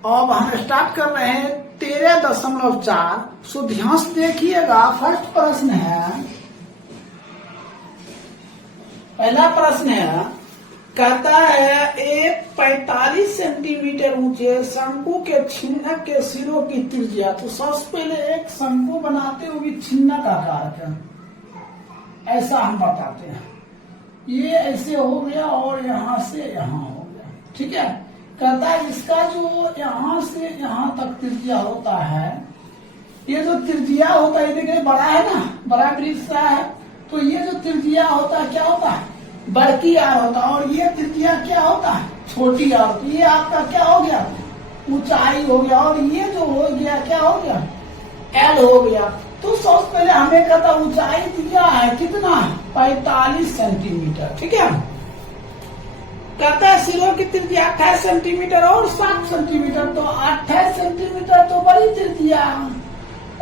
अब हम स्टार्ट कर रहे हैं 13.4। सो ध्यान से देखिएगा। फर्स्ट प्रश्न है, पहला प्रश्न है, कहता है एक 45 सेंटीमीटर ऊंचे शंकु के छिन्नक के सिरों की त्रिज्या। तो सबसे पहले एक शंकु बनाते हुए छिन्नक आकार का ऐसा हम बताते हैं। ये ऐसे हो गया और यहाँ से यहाँ हो गया, ठीक है। कहता है इसका जो यहाँ से यहाँ तक त्रिज्या होता है, ये जो त्रिज्या होता है, देखिए बड़ा है ना, बड़ा वृत्त है, तो ये जो त्रिज्या होता है क्या होता है, बड़की आर होता है, और ये त्रिज्या क्या होता है, छोटी आर होती है। ये आपका क्या हो गया, ऊंचाई हो गया, और ये जो हो गया क्या हो गया, एल हो गया। तो सबसे पहले हमें कहता ऊंचाई दिया है कितना, 45 सेंटीमीटर, ठीक है। कहता है सिरों की त्रिज्या 28 सेंटीमीटर और 7 सेंटीमीटर। तो 28 सेंटीमीटर तो बड़ी त्रिज्या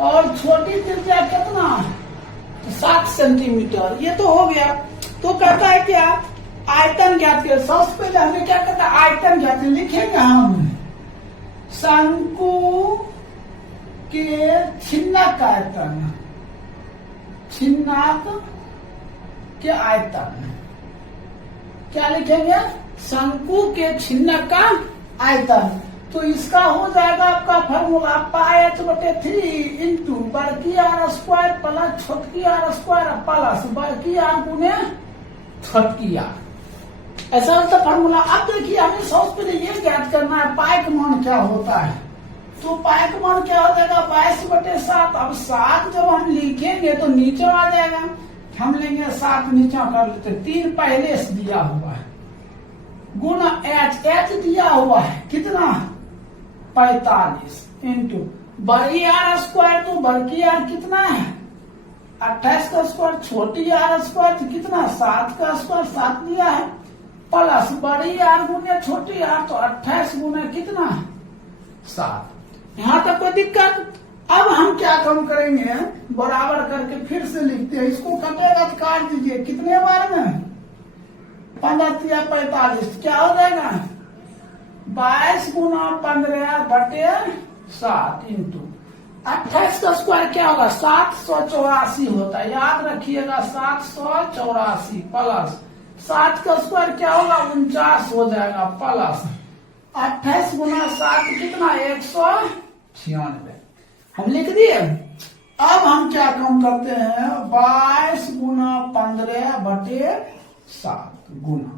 और छोटी त्रिज्या कितना, 7 सेंटीमीटर। ये तो हो गया। तो कहता है क्या, आयतन ज्ञात करें। सबसे पहले हमें क्या कहता है, आयतन ज्ञात करें। लिखेंगे हम शंकु के छिन्नक का आयतन, छिन्नक के आयतन क्या लिखेंगे, शंकु के छिन्नक का आयतन। तो इसका हो जाएगा आपका फॉर्मूला πh/3 इंटू बड़की आर स्क्वायर प्लस छोटकी आर स्क्वायर प्लस बड़की आर गुने छोटकी आर। ऐसा होता फॉर्मूला। अब देखिए हमें सबसे पहले ये ज्ञात करना है पाई का मान क्या होता है। तो पाई का मान क्या हो जाएगा, 22/7। अब 7 जब हम लिखेंगे तो नीचे आ जाएगा, हम लेंगे 7 नीचा कर लेते। 3 पहले से दिया हुआ है, गुना एच दिया हुआ है कितना, 45 इंटू बड़ी आर स्क्वायर। तो बड़की आर कितना है, 28 का स्क्वायर, छोटी आर स्क्वायर कितना, 7 का स्क्वायर, 7 दिया है, प्लस बड़ी आर गुने छोटी आर, तो 28 गुने कितना, 7। यहाँ तक कोई दिक्कत। अब हम क्या कम करेंगे, बराबर करके फिर से लिखते हैं। इसको कटेगा तो काट दीजिए, कितने बार में, 15 × 45 क्या हो जाएगा, 22 गुना 15/7 इंटू 28 का स्क्वायर क्या होगा, 784 होता है। याद रखिएगा 784 प्लस 7 का स्क्वायर क्या होगा, 49 हो जाएगा, प्लस 28 गुना 7 कितना, 196 हम लिख दिए। अब हम क्या कम करते हैं, 22 गुना 15/7 गुना।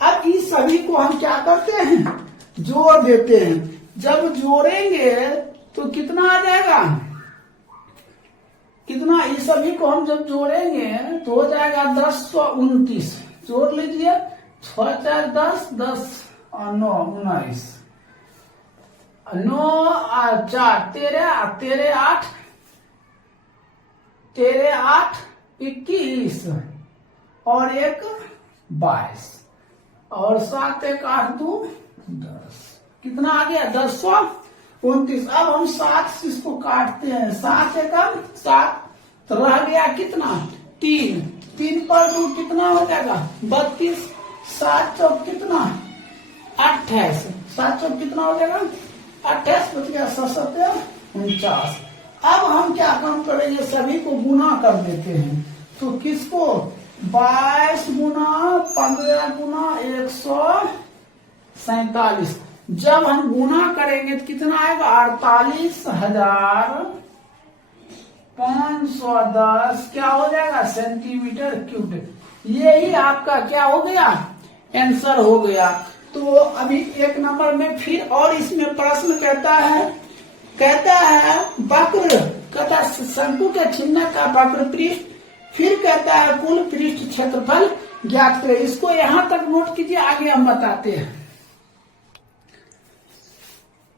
अब इस सभी को हम क्या करते हैं, जोड़ देते हैं। जब जोड़ेंगे तो कितना आ जाएगा, कितना, इस सभी को हम जब जोड़ेंगे तो हो जाएगा 1029। जोड़ लीजिए, 6 4 10, 10 और 9 19, 9 और 4 13, 13 8, 13 8 21 और 1 22 और 7 1 8 2 10। कितना आ गया, 1029। अब हम 7 से इसको काटते हैं, 7 1 7, तो रह गया कितना, 3 3 पर 2 कितना हो जाएगा, 32, 7 चौक कितना, 28, 7 चौक कितना हो जाएगा, 28 बच गया, 7 49। अब हम क्या काम करेंगे, सभी को गुना कर देते हैं। तो किसको, 22 गुना 15 गुना 147। जब हम गुना करेंगे तो कितना आएगा, 48,510 क्या हो जाएगा, सेंटीमीटर क्यूब। यही आपका क्या हो गया, आंसर हो गया। तो अभी 1 नंबर में फिर और इसमें प्रश्न कहता है वक्र, कहता शंकु के छिन्नक का वक्र पृष्ठ, फिर कहता है कुल पृष्ठ क्षेत्रफल ज्ञात करें। इसको यहां तक नोट कीजिए, आगे हम बताते हैं।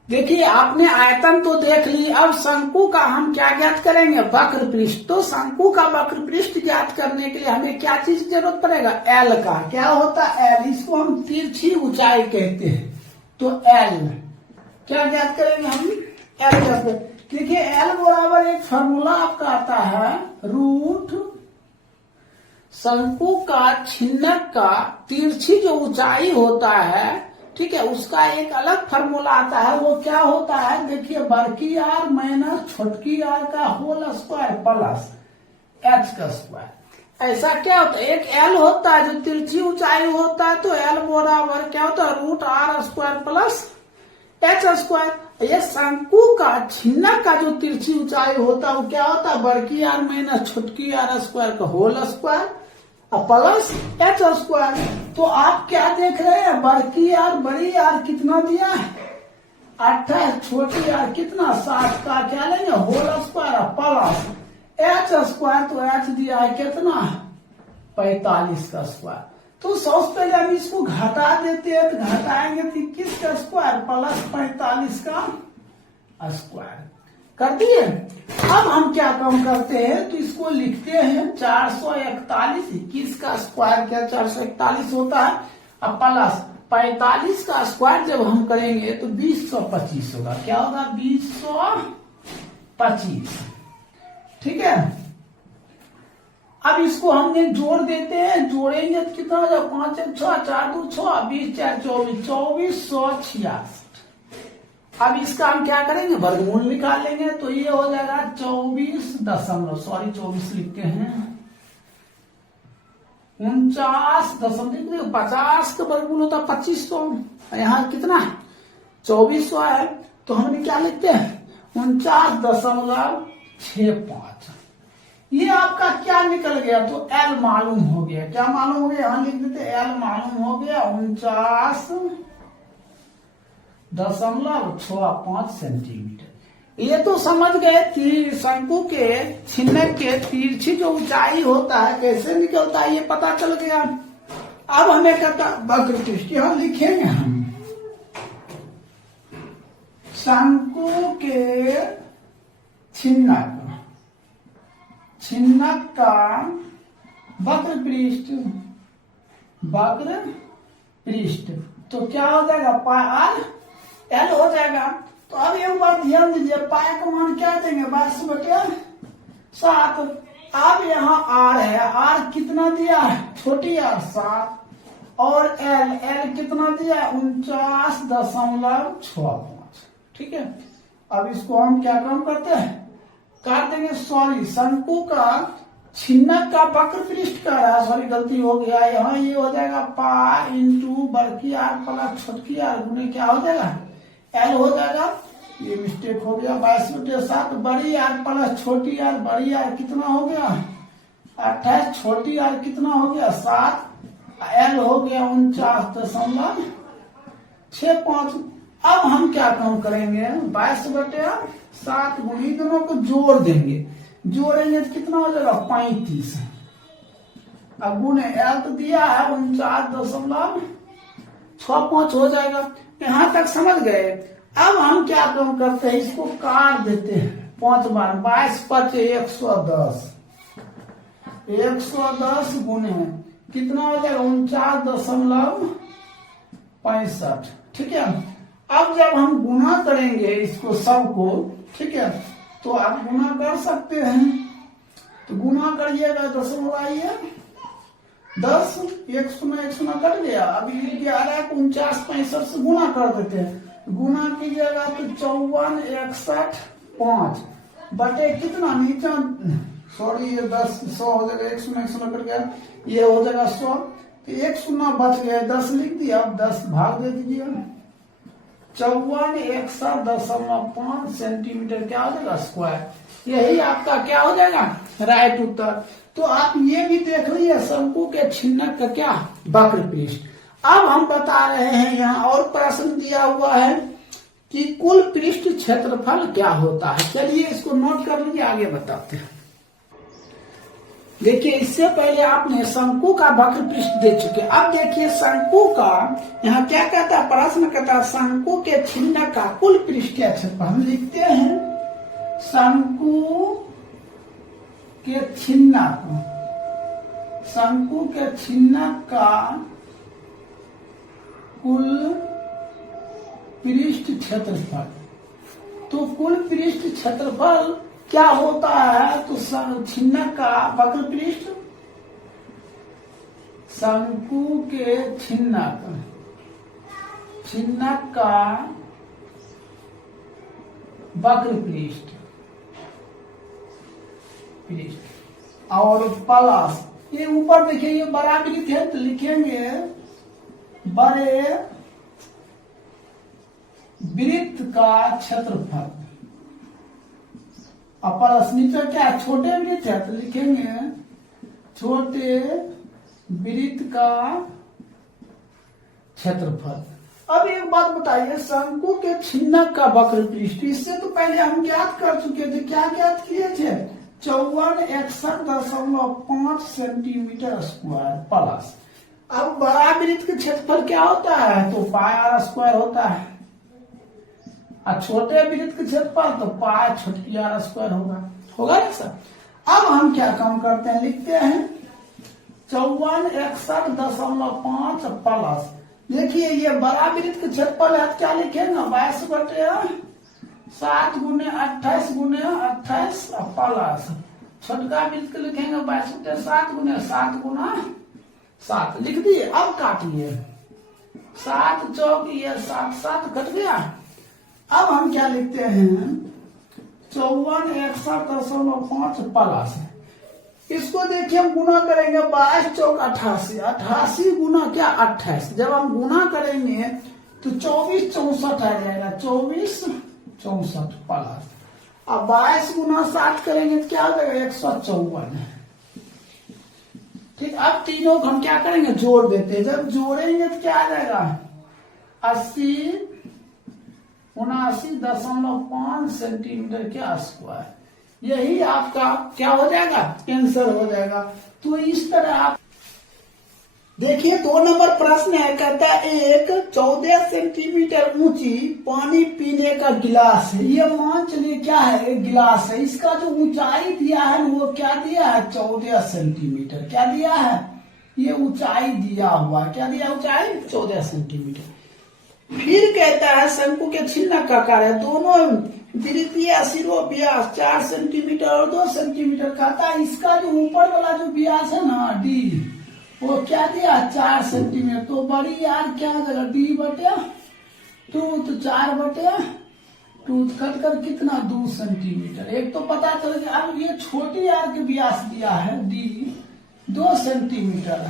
देखिए आपने आयतन तो देख ली, अब शंकु का हम क्या ज्ञात करेंगे, वक्र पृष्ठ। तो शंकु का वक्र पृष्ठ ज्ञात करने के लिए हमें क्या चीज की जरूरत पड़ेगा, एल का। क्या होता है एल, इसको हम तिरछी ऊंचाई कहते हैं। तो एल क्या ज्ञात करेंगे हम, एल ज्ञात करेंगे। देखिए एल बराबर एक फॉर्मूला आपका आता है, रूट शंकु का छिन्नक का तिरछी जो ऊंचाई होता है ठीक है, उसका एक अलग फार्मूला आता है। वो क्या होता है, देखिए, बड़की आर माइनस छोटकी आर का होल स्क्वायर प्लस एच का स्क्वायर। ऐसा क्या होता है, एक एल होता है जो तिरछी ऊंचाई होता है, तो एल बराबर क्या होता है, root R square plus H square. ये शंकु का छिन्नक का जो तिरछी ऊंचाई होता है वो क्या होता है, बड़की आर माइनस छोटकी आर स्क्वायर का whole square plus H square. तो आप क्या देख रहे हैं, बड़की आर बड़ी आर कितना दिया है 28, छोटी आर कितना 7 का क्या लेंगे whole square plus H square. तो एच दिया है कितना 45 का स्क्वायर। तो सबसे पहले हम इसको घटा देते हैं, तो घटाएंगे तो 21 का स्क्वायर प्लस 45 का स्क्वायर कर दिए। अब हम क्या काम करते हैं, तो इसको लिखते हैं 441, 21 का स्क्वायर क्या 441 होता है, अब प्लस 45 का स्क्वायर जब हम करेंगे तो 2025 होगा। क्या होगा 2025, ठीक है। अब इसको हमने जोड़ देते हैं, जोड़ेंगे तो कितना हो जाएगा 5 1 6 4 2 6 20 4 24 2466। अब इसका हम क्या करेंगे, वर्गमूल निकालेंगे, तो ये हो जाएगा 24 लिखते हैं 49.50 का वर्गमूल होता है 2500। यहाँ कितना 2400 है, तो हमने क्या लिखते हैं 49.65। ये आपका क्या निकल गया, तो एल मालूम हो गया। क्या मालूम हो गया, यहाँ लिख देते एल मालूम हो गया 49.65 सेंटीमीटर। ये तो समझ गए कि शंकु के छिन्नक के तिरछी जो ऊंचाई होता है कैसे निकलता है, ये पता चल गया। अब हमें कहता वक्र पृष्ठ यहाँ लिखेंगे हम, शंकु के छिन्नक का वक्र पृष्ठ तो क्या हो जाएगा पाई आर एल हो जाएगा। तो अब एक बार ध्यान दीजिए, पाई का मान क्या देंगे 22/7। अब यहाँ आर है, आर कितना दिया है छोटी आर 7, और एल कितना दिया है 49.65, ठीक है। अब इसको हम क्या काम करते हैं, काट देंगे। सॉरी, शंकु का छिन्नक का वक्र पृष्ठ का रहा, सॉरी गलती हो गया, यहाँ ये हो जाएगा पाई इंटू बड़की आर प्लस छोटकी आर गुने क्या हो जाएगा एल हो जाएगा। ये मिस्टेक हो गया 22/7, बड़ी आर प्लस छोटी आर, बड़ी आर कितना हो गया 28, छोटी आर कितना हो गया 7, एल हो गया 49.65। अब हम क्या काम करेंगे 22/7 गुणी दोनों को जोड़ देंगे, जोड़ेंगे तो कितना हो जाएगा 35। अब गुणे एल तो दिया है 49.65 हो जाएगा। यहां तक समझ गए। अब हम क्या काम करते हैं, इसको काट देते हैं 5 बार, 22/5 110 गुणे कितना हो जाएगा 49.65, ठीक है। अब जब हम गुना करेंगे इसको सबको, ठीक है, तो आप गुना कर सकते हैं। तो गुना करिएगा 10 लगाइए 10, 1 0 कट गया। अभी 11 को 49.65 से गुना कर देते हैं, गुना कीजिएगा तो 54/165 बटे कितना नीचे, सॉरी ये 10 100 हो जाएगा, 1 0 कट गया, ये हो जाएगा 100, तो 1 0 बच गया, 10 लिख दिया। अब 10 भाग दे दीजिए, 54/165 सेंटीमीटर क्या हो जाएगा स्क्वायर। यही आपका क्या हो जाएगा राइट उत्तर। तो आप ये भी देख लीजिए शंकु के छिन्नक का क्या वक्र पृष्ठ। अब हम बता रहे हैं, यहाँ और प्रश्न दिया हुआ है कि कुल पृष्ठ क्षेत्रफल क्या होता है। चलिए इसको नोट कर लीजिए, आगे बताते हैं। देखिए, इससे पहले आपने शंकु का वक्र पृष्ठ दे चुके। अब देखिए शंकु का यहाँ क्या कहता है, प्रश्न कहता है शंकु के छिन्नक का कुल पृष्ठीय क्षेत्रफल। हम लिखते हैं शंकु के छिन्नक का कुल पृष्ठ क्षेत्रफल। तो कुल पृष्ठ क्षेत्रफल क्या होता है, तो छिन्नक का वक्र पृष्ठ शंकु के छिन्नक छिन्नक का वक्र पृष्ठ और प्लस ये ऊपर देखिए ये बड़ा वृत्त है तो लिखेंगे बड़े वृत्त का क्षेत्रफल और प्लस नीचे क्या छोटे वृत्त है तो लिखेंगे छोटे वृत्त का क्षेत्रफल। अब एक बात बताइए, शंकु के छिन्नक का वक्र पृष्ठ, इससे तो पहले हम ज्ञात कर चुके थे। क्या ज्ञात किए थे? 5461.5 सेंटीमीटर स्क्वायर प्लस। अब बड़ा वृत्त का क्षेत्रफल क्या होता है? तो पाई आर स्क्वायर होता है, और छोटे वृत्त का क्षेत्रफल तो पाई छोटी आर स्क्वायर होगा ना सर। अब हम क्या काम करते हैं, लिखते हैं 5461.5 प्लस। देखिए ये बड़ा वृत्त का क्षेत्रफल है, क्या लिखेंगे 22/7 गुने 28 गुने 28 प्लस छोटका वृत्त को लिखेंगे 22/7 गुने 7 गुना 7 लिख दिए। अब काटिए 7 चौक ये 7 7 कट गया। अब हम क्या लिखते हैं 5461.5 प्लस। इसको देखिए हम गुना करेंगे 22 चौक 88, 88 गुना क्या 28। जब हम गुना करेंगे तो 24 64 आ जाएगा, 24 64 प्लस। अब 22 गुना 7 करेंगे तो क्या हो जाएगा 154। ठीक, अब तीनों को हम क्या करेंगे जोड़ देते हैं। जब जोड़ेंगे तो क्या आ जाएगा 79.5 सेंटीमीटर के स्क्वायर। यही आपका क्या हो जाएगा आंसर हो जाएगा। तो इस तरह आप देखिए 2 नंबर प्रश्न है, कहता है एक 14 सेंटीमीटर ऊंची पानी पीने का गिलास है। ये मान चलिए क्या है, एक गिलास है। इसका जो ऊंचाई दिया है वो क्या दिया है 14 सेंटीमीटर। क्या दिया है, ये ऊंचाई दिया हुआ, क्या दिया ऊंचाई 14 सेंटीमीटर। फिर कहता है शंकु के छिन्नक का कार्य, दोनों द्वितीय शिरोव्यास 4 सेंटीमीटर और 2 सेंटीमीटर। कहता है इसका जो ऊपर वाला जो व्यास है ना डी, वो क्या दिया 4 सेंटीमीटर। तो बड़ी यार क्या हो जाएगा D/2 तो 4/2 कट कर कितना 2 सेंटीमीटर। एक तो पता चल गया। अब ये छोटी आर के व्यास दिया है डी 2 सेंटीमीटर,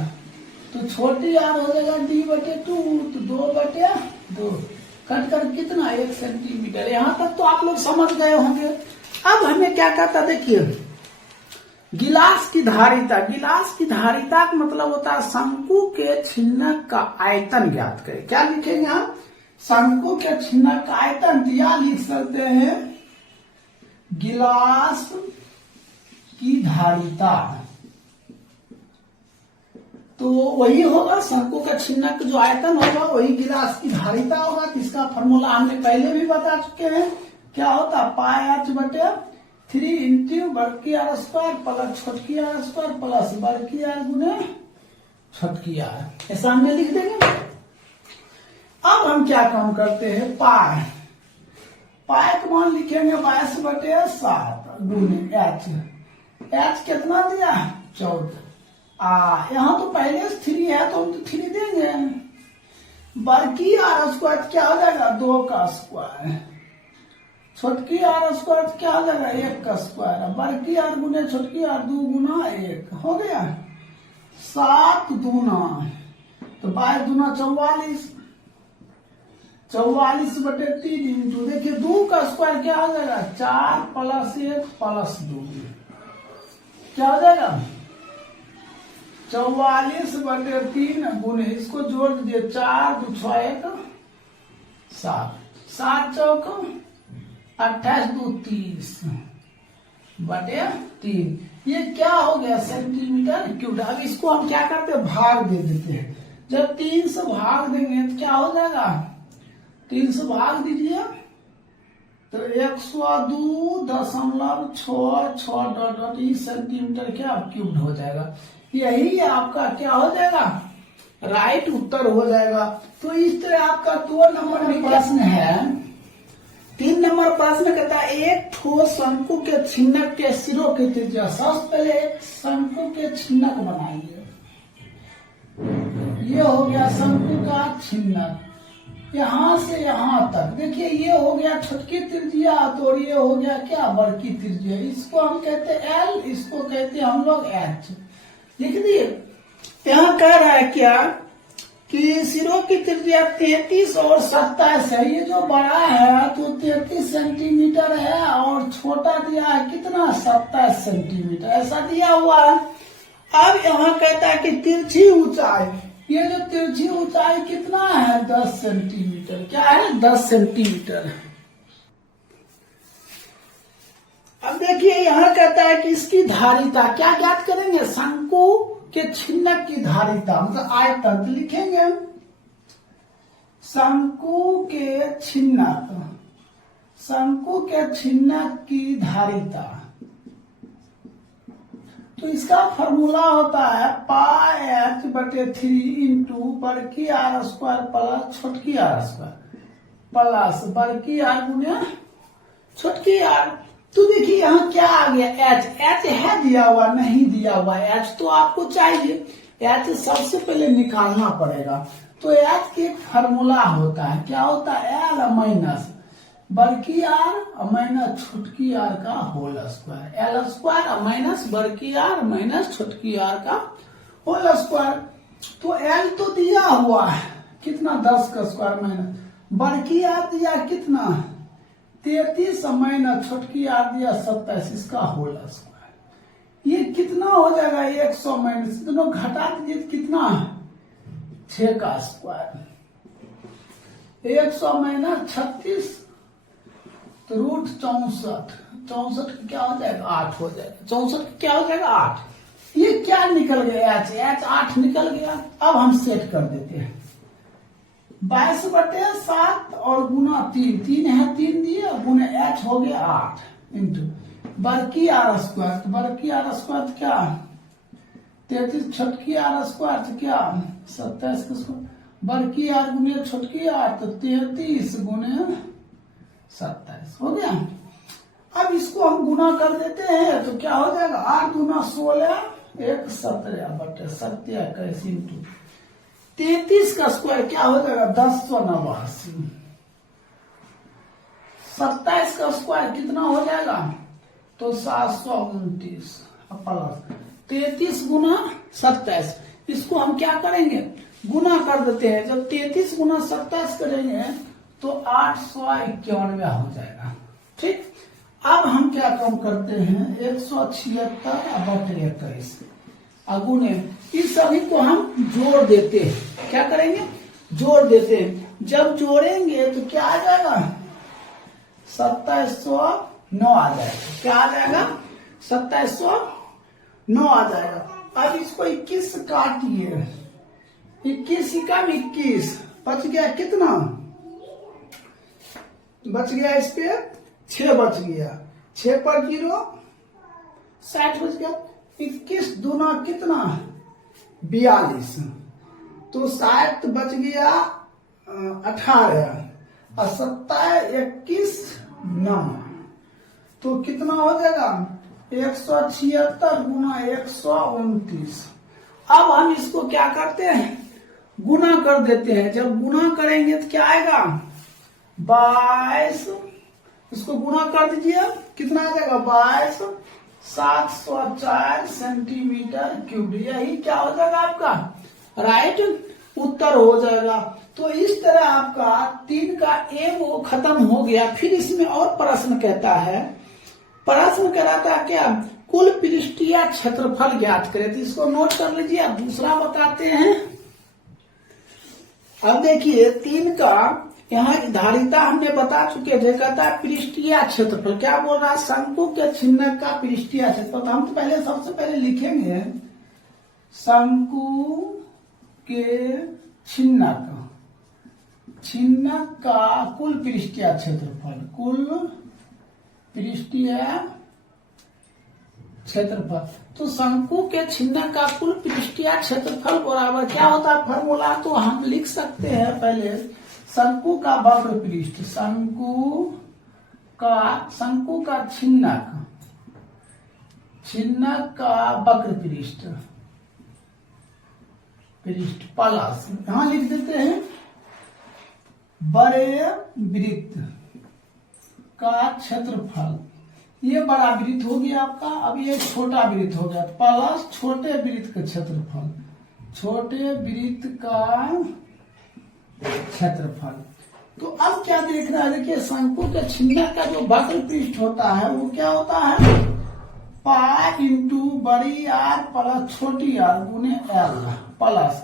तो छोटी आर हो जाएगा D/2 तो 2/2 कट कर कितना 1 सेंटीमीटर। यहां तक तो आप लोग समझ गए होंगे। अब हमें क्या कहता देखिए गिलास की धारिता। गिलास की धारिता का मतलब होता है शंकु के छिन्नक का आयतन ज्ञात करें। क्या लिखेंगे हम शंकु के छिन्नक का आयतन, या लिख सकते हैं गिलास की धारिता। तो वही होगा शंकु का छिन्नक जो आयतन होगा वही गिलास की धारिता होगा। इसका फॉर्मूला हमने पहले भी बता चुके हैं। क्या होता पाई h/3 इंटू बड़की आर स्क्वायर प्लस छोटकी आर स्क्वायर प्लस बड़की आर गुने छोटकी आर। ये सामने लिख देंगे। अब हम क्या काम करते हैं पाई का मान लिखेंगे 22/7 गुने h कितना दिया 14। यहाँ तो पहले 3 है तो हम तो 3 देंगे। बड़की आर स्क्वायर क्या हो जाएगा 2 का स्क्वायर, छोटकी आर स्क्वायर क्या हो जाएगा 1 का स्क्वायर। बड़की आर गुने छोटकी आर 2 गुना 1 हो गया 7 दूना तो 22 दूना 44, 44/3 इंटू देखिए 2 का स्क्वायर क्या हो जाएगा 4 + 1 + 2 क्या हो जाएगा 44/3 गुने इसको जोड़ दीजिए 4 2 6 1 7 7 चौक 28 2 30/3। ये क्या हो गया सेंटीमीटर क्यूब। अब इसको हम क्या करते हैं भाग दे देते हैं। जब 3 से भाग देंगे तो क्या हो जाएगा 3 से भाग दीजिए तो 102.66 सेंटीमीटर क्या क्यूब हो जाएगा। यही आपका क्या हो जाएगा राइट उत्तर हो जाएगा। तो इस तरह आपका 2 नंबर में प्रश्न है। 3 नंबर प्रश्न कहता है एक ठोस शंकु के छिन्नक के सिरों की त्रिज्या। सबसे पहले एक शंकु के छिन्नक बनाइए। ये हो गया शंकु का छिन्नक। यहाँ से यहाँ तक। देखिए ये हो गया छोटकी त्रिज्या और ये हो गया क्या, बड़की त्रिज्या। इसको हम कहते हैं एल, इसको कहते हैं हम लोग एच। लिख दिए। यहाँ कह रहा है क्या कि सिरों की त्रिज्या 33 और 27 है। ये जो बड़ा है तो 33 सेंटीमीटर है और छोटा दिया है कितना, 27 सेंटीमीटर, ऐसा दिया हुआ है। अब यहाँ कहता है कि तिरछी ऊंचाई, ये जो तिरछी ऊंचाई कितना है, 10 सेंटीमीटर। क्या है, 10 सेंटीमीटर। अब देखिए यहाँ कहता है कि इसकी धारिता क्या ज्ञात करेंगे, शंकु के छिन्नक की धारिता, मतलब आयतन। तो लिखेंगे शंकु के छिन्नक, शंकु के छिन्नक की धारिता। तो इसका फॉर्मूला होता है पाई एच बटे 3 इंटू बड़की आर स्क्वायर प्लस छोटकी आर स्क्वायर प्लस बड़की आर गुने छोटकी आर। तो देखिए यहाँ क्या आ गया, एच। एच है दिया हुआ, नहीं दिया हुआ एच तो आपको चाहिए। एच सबसे पहले निकालना पड़ेगा। तो एच के फॉर्मूला होता है, क्या होता है, एल माइनस बड़की आर माइनस छोटकी आर का whole square. L square minus बड़की आर माइनस छोटकी आर का होल स्क्वायर। तो एल तो दिया हुआ है कितना, 10 का स्क्वायर माइनस बड़की आर दिया कितना, 33 माइनस छोटकी आर दिया 27, इसका होल स्क्वायर। ये कितना हो जाएगा, 100 माइनस, दोनों घटा दीजिए कितना, 6 का स्क्वायर। 100 माइनस 36 तो रूट 64, 64 क्या हो जाएगा, 8 हो जाएगा। 64 क्या हो जाएगा, 8। ये क्या निकल गया, एच, एच 8 निकल गया। अब हम सेट कर देते हैं 22 बटे 7 और गुना 3, 3 है 3 दिए, गुना एच हो गया 8 इंटू बड़की आर स्क्वायर। तो बड़की आर स्क्वायर क्या, 33 छोटकी आर स्क्वायर तो क्या, 27 का स्क्वायर। बड़की आर गुने छोटकी आर तो 33 गुने 27 हो गया। अब इसको हम गुना कर देते हैं तो क्या हो जाएगा, 8 गुना 16 1 17 बटे 27 इंटू 33 का स्क्वायर क्या हो जाएगा, 1089। 27 का स्क्वायर कितना हो जाएगा, तो 729 प्लस 33 गुना 27। इसको हम क्या करेंगे, गुना कर देते हैं। जब 33 गुना 27 करेंगे तो 891 हो जाएगा। ठीक, अब हम क्या कम करते हैं, 176 बटे 21 अगुने, इस सभी को हम जोड़ देते हैं। क्या करेंगे, जोड़ देते हैं। जब जोड़ेंगे तो क्या आ जाएगा, 2709 आ जाएगा। क्या आ जाएगा, 2709 आ जाएगा। अब इसको 21 से काटिए, 21 कम 21 बच गया कितना, बच गया इस पे 6 बच गया, 6 पर 0 60 बच गया। 21 दूना कितना, 42 तो 60 बच गया 18 और 27 21 9 तो कितना हो जाएगा, 176 गुना 129। अब हम इसको क्या करते हैं, गुना कर देते हैं। जब गुना करेंगे तो क्या आएगा, 22, इसको गुना कर दीजिए कितना आ जाएगा, 22 704 सेंटीमीटर क्यूब। यही क्या हो जाएगा आपका राइट उत्तर हो जाएगा। तो इस तरह आपका 3 का ए वो खत्म हो गया। फिर इसमें और प्रश्न कहता है, प्रश्न कराता है क्या, कुल पृष्ठीय क्षेत्रफल ज्ञात करें। तो इसको नोट कर लीजिए। अब दूसरा बताते हैं। अब देखिए 3 का यहाँ धारिता हमने बता चुके थे, कहता है पृष्ठीय क्षेत्रफल। क्या बोल रहा है, शंकु के छिन्नक का पृष्ठीय क्षेत्रफल। तो हम तो पहले सबसे पहले लिखेंगे शंकु के छिन्नक, छिन्नक का कुल पृष्ठीय क्षेत्रफल, कुल पृष्ठीय क्षेत्रफल। तो शंकु के छिन्नक का कुल पृष्ठीय क्षेत्रफल बराबर क्या होता है, फॉर्मूला तो हम लिख सकते हैं पहले, शंकु का वक्र पृष्ठ, शंकु का छिन्नक, छिन्नक का वक्र पृष्ठ, पृष्ठ प्लस यहां लिख देते हैं बड़े वृत्त का क्षेत्रफल, ये बड़ा वृत्त हो गया आपका। अब ये छोटा वृत्त हो गया प्लस छोटे वृत्त का क्षेत्रफल, छोटे वृत्त का क्षेत्रफल। तो अब क्या देख रहा है, देखिए शंकु के छिन्नक का जो वक्र पृष्ठ होता है वो क्या होता है, पाई इंटू बड़ी आर प्लस छोटी आर गुने एल प्लस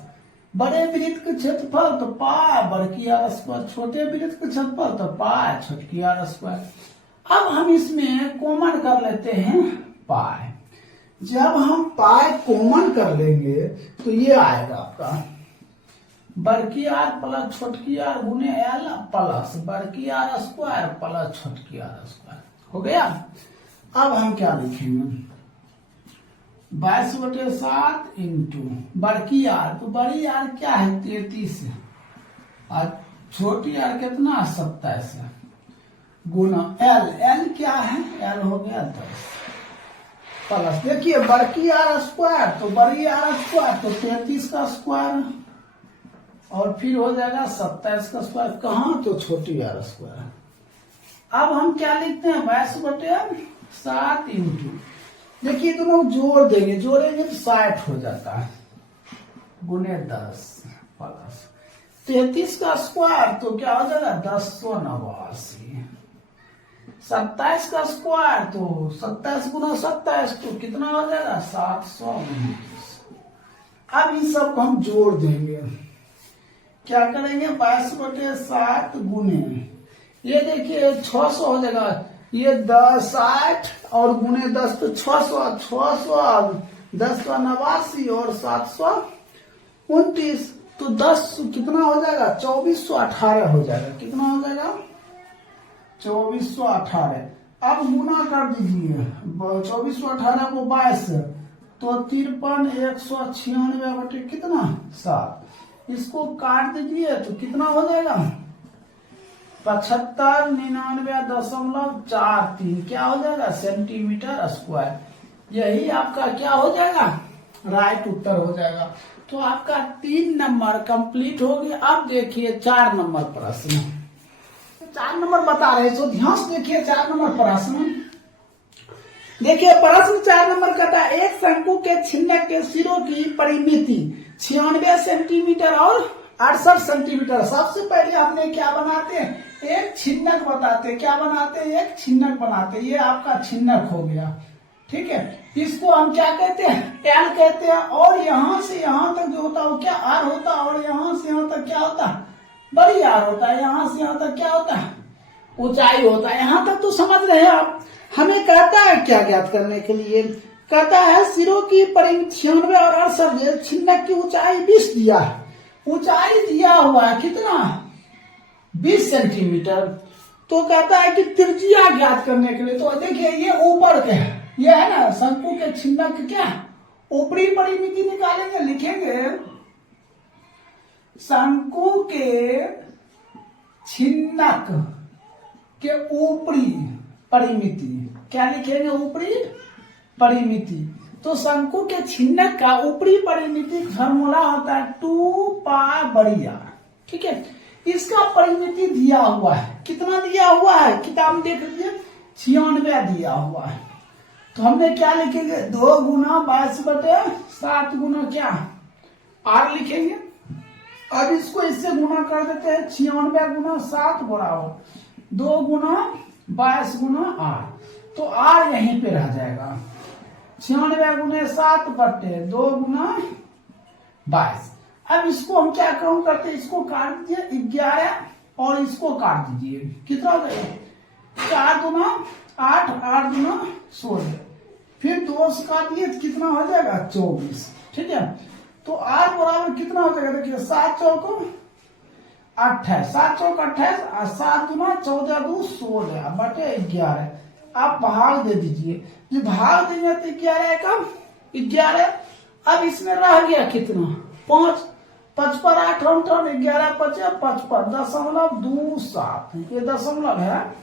बड़े वृत्त का क्षेत्रफल तो पाई बड़की आर स्क्वायर, छोटे वृत्त का क्षेत्रफल तो पाई छोटकी आर स्क्वायर। अब हम इसमें कॉमन कर लेते हैं पाई। जब हम पाई कॉमन कर लेंगे तो ये आएगा आपका बड़की आर प्लस छोटकी आर गुने एल प्लस बड़की आर स्क्वायर प्लस छोटकी आर स्क्वायर हो गया। अब हम क्या लिखेंगे, 22/7 इंटू बड़की आर, तो बड़ी आर क्या है 33 है और छोटी आर कितना 27 है गुना एल, एल क्या है, एल हो गया 10 प्लस देखिए बड़की आर स्क्वायर तो बड़ी आर स्क्वायर तो 33 का स्क्वायर और फिर हो जाएगा 27 का स्क्वायर, कहाँ तो छोटी आर स्क्वायर। अब हम क्या लिखते हैं 22/7 इंटू, देखिए दोनों जोड़ देंगे, जोड़ेंगे तो 60 हो जाता है गुने 10 प्लस 33 का स्क्वायर तो क्या हो जाएगा 1089, 27 का स्क्वायर तो 27 गुना 27 तो कितना हो जाएगा 729। अब इन सब को हम जोड़ देंगे, क्या करेंगे 22/7 गुने, ये देखिए 600 हो जाएगा, ये 60 और गुने 10 तो 600, 10 का 89 और 729 तो 10 कितना हो जाएगा 2418 हो जाएगा, कितना हो जाएगा 2418। अब गुना कर दीजिए 2418 को 22 तो 53 196 बटे कितना 7, इसको काट दीजिए तो कितना हो जाएगा 7599.43 क्या हो जाएगा सेंटीमीटर स्क्वायर। यही आपका क्या हो जाएगा राइट उत्तर हो जाएगा। तो आपका 3 नंबर कंप्लीट हो गया। अब देखिए 4 नंबर प्रश्न, 4 नंबर बता रहे तो ध्यान से देखिए 4 नंबर प्रश्न। देखिए प्रश्न 4 नंबर कहता है एक शंकु के छिन्नक के सिरों की परिमिति 96 सेंटीमीटर और 68 सेंटीमीटर। सबसे पहले हमने क्या बनाते हैं एक छिन्नक बताते, क्या बनाते हैं एक छिन्नक बनाते, ये आपका छिन्नक हो गया, ठीक है। इसको हम क्या कहते हैं एल कहते हैं, और यहां से यहां तक जो होता है वो क्या आर होता है, और यहां से यहां तक क्या होता है बड़ी आर होता है, यहां से यहां तक क्या होता है ऊंचाई होता है। यहां तक तो समझ रहे हैं आप। हमें कहता है क्या ज्ञात करने के लिए, कहता है सिरों की परिमिति 96 और 68, छिन्नक की ऊंचाई 20 दिया है, ऊंचाई दिया हुआ है कितना 20 सेंटीमीटर। तो कहता है कि त्रिज्या ज्ञात करने के लिए, तो देखिए ये ऊपर के है, ये है ना शंकु के छिन्नक क्या ऊपरी परिमिति निकालेंगे, लिखेंगे शंकु के छिन्नक के ऊपरी परिमिति, क्या लिखेंगे ऊपरी परिमिति। तो शंकु के छिन्नक का ऊपरी परिमिति फॉर्मूला होता है 2 पाई बड़ी आर, ठीक है। इसका परिमिति दिया हुआ है, कितना दिया हुआ है किताब में देख लीजिए 96 दिया हुआ है। तो हमने क्या लिखेंगे 2 गुना 22/7 गुना क्या आर लिखेंगे। अब इसको इससे गुना कर देते हैं 96 गुना 7 बराबर 2 गुना 22 गुना आर, तो आर यहीं पे रह जाएगा 96 गुना 7 बटे 2 गुना 22। अब इसको हम क्या काम करते हैं, इसको काट दीजिए 11 और इसको काट दीजिए, कितना हो जाएगा 4 गुना 8, 8 गुना 16, फिर 2 से काट दिए कितना हो जाएगा 24, ठीक है। तो आर बराबर कितना हो जाएगा, देखिए 7 चौक 28, 7 चौक 28 और 7 गुना 14 2 16 बटे 11। आप भाग दे दीजिए, जो भाग देंगे तो 11 कम 11। अब इसमें रह गया कितना 5, 5 पर 8 11 5 55 0.27, ये दशमलव है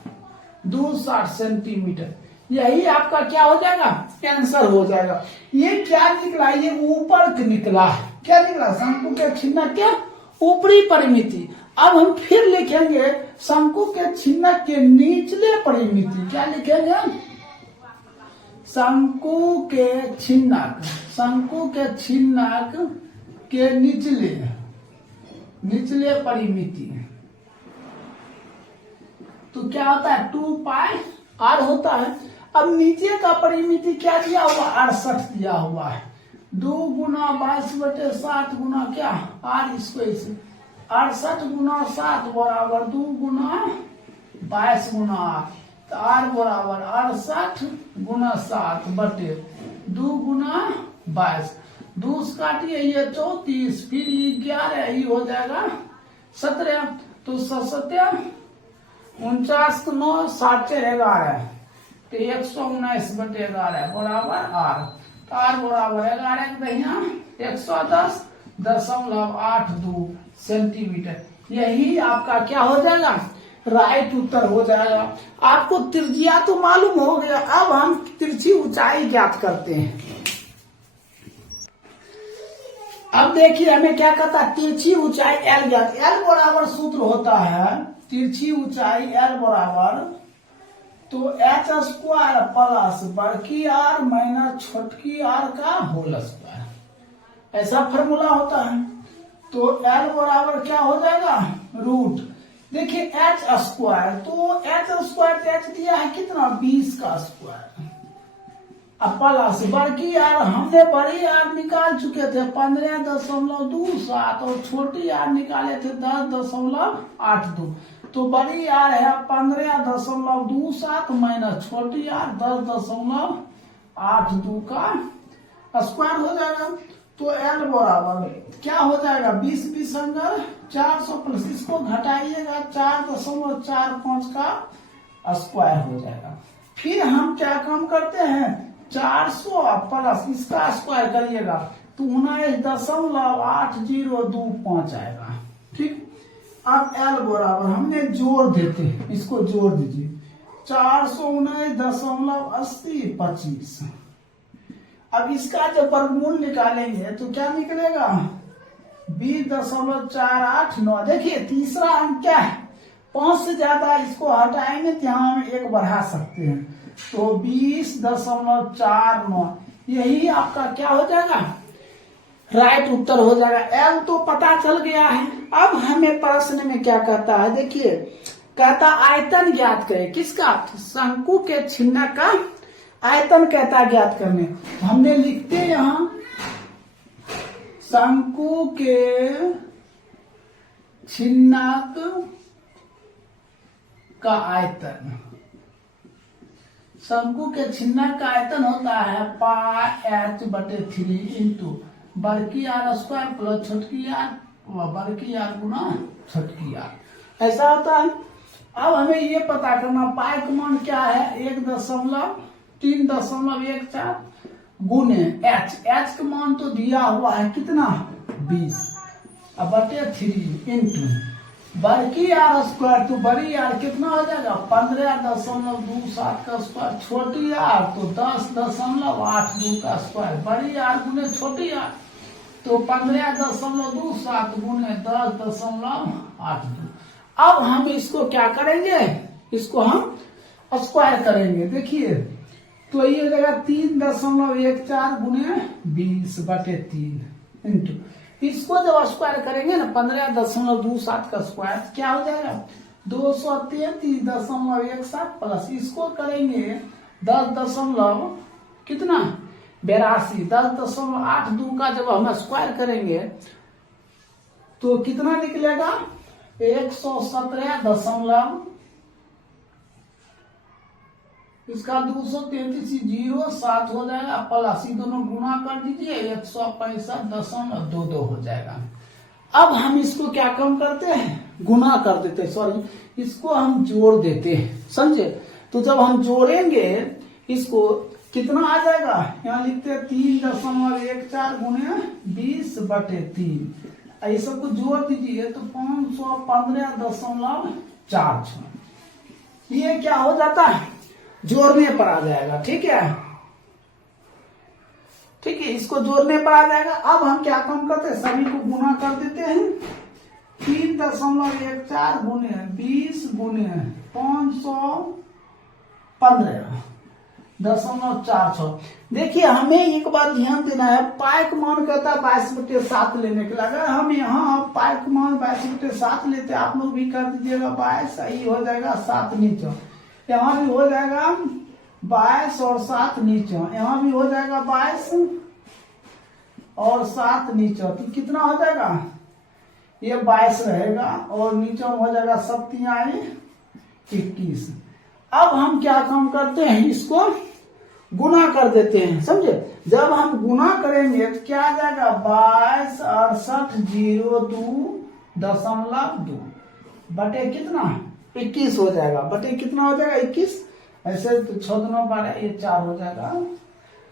260 सेंटीमीटर। यही आपका क्या हो जाएगा आंसर हो जाएगा। ये क्या निकला, ये ऊपर निकला, क्या निकला शंकु के छिन्नक के ऊपरी परिमिति। अब हम फिर लिखेंगे शंकु के छिन्नक के निचले परिमिति। क्या लिखेंगे? शंकु के छिन्नक के निचले परिमिति। तो क्या होता है? 2πr होता है। अब नीचे का परिमिति क्या दिया हुआ? 68 दिया हुआ है। 2 गुना 22/7 गुना क्या? r square. 68 गुना 7 बराबर 2 गुना 22 गुना 8। तो r बराबर 68 गुना 7 बटे 2 गुना 22। 2 से काटिए, ये 34, फिर ये 11, ये हो जाएगा 17। तो 17 49 को 9 7 4 11, तो 119/11 बराबर r। तो r बराबर 11 के दहिया 110.82 सेंटीमीटर। यही आपका क्या हो जाएगा? राइट उत्तर हो जाएगा। आपको त्रिज्या तो मालूम हो गया। अब हम तिरछी ऊंचाई ज्ञात करते हैं। अब देखिए हमें क्या कहता है? तिरछी ऊंचाई L ज्ञात। L बराबर सूत्र होता है तिरछी ऊंचाई L बराबर तो h स्क्वायर प्लस बड़की r माइनस छोटकी r का होल स्क्वायर। ऐसा फॉर्मूला होता है। तो L बराबर क्या हो जाएगा? रूट। देखिए h स्क्वायर, तो h स्क्वायर तो h दिया है कितना? 20 का स्क्वायर। अब प्लस बड़की r, हमने बड़ी r निकाल चुके थे 15.27 और छोटी r निकाले थे 10.82। तो बड़ी r है 15.27 माइनस छोटी r 10.82 का स्क्वायर हो जाएगा। तो L बराबर क्या हो जाएगा? 20 20 अंदर 400 प्लस इसको घटाइएगा 4.45 का स्क्वायर हो जाएगा। फिर हम क्या काम करते हैं? 400 प्लस इसका स्क्वायर करिएगा तो 19.8025 आएगा। ठीक। अब L बराबर हमने जोड़ देते हैं, इसको जोड़ दीजिए 419.8025। अब इसका जब वर्गमूल निकालेंगे तो क्या निकलेगा? 20.489। देखिए तीसरा अंक क्या है? 5 से ज्यादा इसको हटाएंगे तो यहाँ हम 1 बढ़ा सकते हैं। तो 20.49 यही आपका क्या हो जाएगा? राइट उत्तर हो जाएगा। L तो पता चल गया है। अब हमें प्रश्न में क्या कहता है? देखिए कहता आयतन ज्ञात करें। किसका? शंकु के छिन्नक का आयतन कहता है ज्ञात करने। हमने लिखते यहां शंकु के छिन्नक का आयतन। शंकु के छिन्नक का आयतन होता है πh/3 इंटू बड़की r स्क्वायर प्लस छोटकी r बड़की r गुना छोटकी r। ऐसा होता है। अब हमें ये पता करना पाई का मान क्या है? 1.314 गुने h का मान तो दिया हुआ है कितना? 20 अब बटे 3 इंटू बड़की r स्क्वायर। तो बड़ी r कितना हो जाएगा? 15.27 का स्क्वायर। छोटी r तो 10.82 का स्क्वायर। बड़ी r गुने छोटी r तो 15.27 गुने 10.82। अब हम इसको क्या करेंगे? इसको हम स्क्वायर करेंगे। देखिए तो ये जगह 3.14 गुने 20/3 इंटू इसको जब स्क्वायर करेंगे ना 15.27 का स्क्वायर क्या हो जाएगा? 233.17 प्लस इसको करेंगे 10 कितना? 82। 10.82 का जब हम स्क्वायर करेंगे तो कितना निकलेगा? 117. इसका 233.07 हो जाएगा प्लस ये दोनों गुना कर दीजिए 165.22 हो जाएगा। अब हम इसको क्या कम करते हैं? गुना कर देते हैं, सॉरी इसको हम जोड़ देते हैं। समझे? तो जब हम जोड़ेंगे इसको कितना आ जाएगा? यहाँ लिखते हैं 3.14 गुने 20/3। ये सबको जोड़ दीजिए तो 515.46। ये क्या हो जाता है? जोड़ने पर आ जाएगा। ठीक है, ठीक है, इसको जोड़ने पर आ जाएगा। अब हम क्या काम करते हैं? सभी को गुना कर देते हैं 3.14 गुने 20 गुने 515.46। देखिए हमें एक बात ध्यान देना है, पाई का मान कहता है 22/7 लेने के लिए। अगर हम यहाँ पाई का मान 22/7 लेते, आप लोग भी कर दीजिएगा 22, सही हो जाएगा 7 नीचे, यहाँ भी हो जाएगा 22 और 7 नीचे, यहाँ भी हो जाएगा 22 और 7 नीचे, तो कितना हो जाएगा, ये 22 रहेगा और नीचे हो जाएगा 7 21। अब हम क्या काम करते हैं, इसको गुना कर देते हैं, समझे। जब हम गुना करेंगे तो क्या आ जाएगा, 22/6802.2 बटे कितना 21 हो जाएगा, बटे कितना हो जाएगा 21, ऐसे तो 6 2 12, ये 4 हो जाएगा,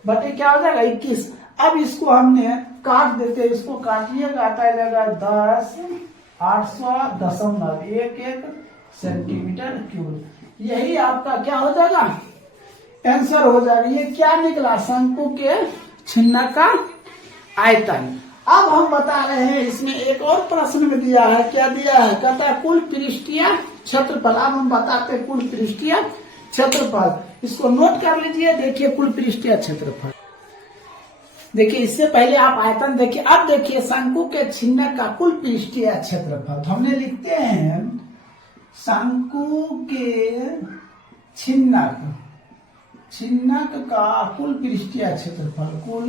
बटे क्या हो जाएगा 21। अब इसको हमने काट देते हैं, इसको काटिएगा, आता जाएगा 10,800.11 सेंटीमीटर क्यूब। यही आपका क्या हो जाएगा, आंसर हो जाएगा। ये क्या निकला, शंकु के छिन्न का आयतन। अब हम बता रहे हैं, इसमें एक और प्रश्न में दिया है, क्या दिया है, कहता है कुल पृष्ठीय क्षेत्रफल। अब हम बताते हैं कुल पृष्ठीय क्षेत्रफल, इसको नोट कर लीजिए। देखिए कुल पृष्ठीय क्षेत्रफल, देखिए इससे पहले आप आयतन देखिए। अब देखिए शंकु के छिन्न का कुल पृष्ठीय क्षेत्रफल, तो हमने लिखते हैं शंकु के छिन्नक का कुल पृष्ठीय क्षेत्रफल, कुल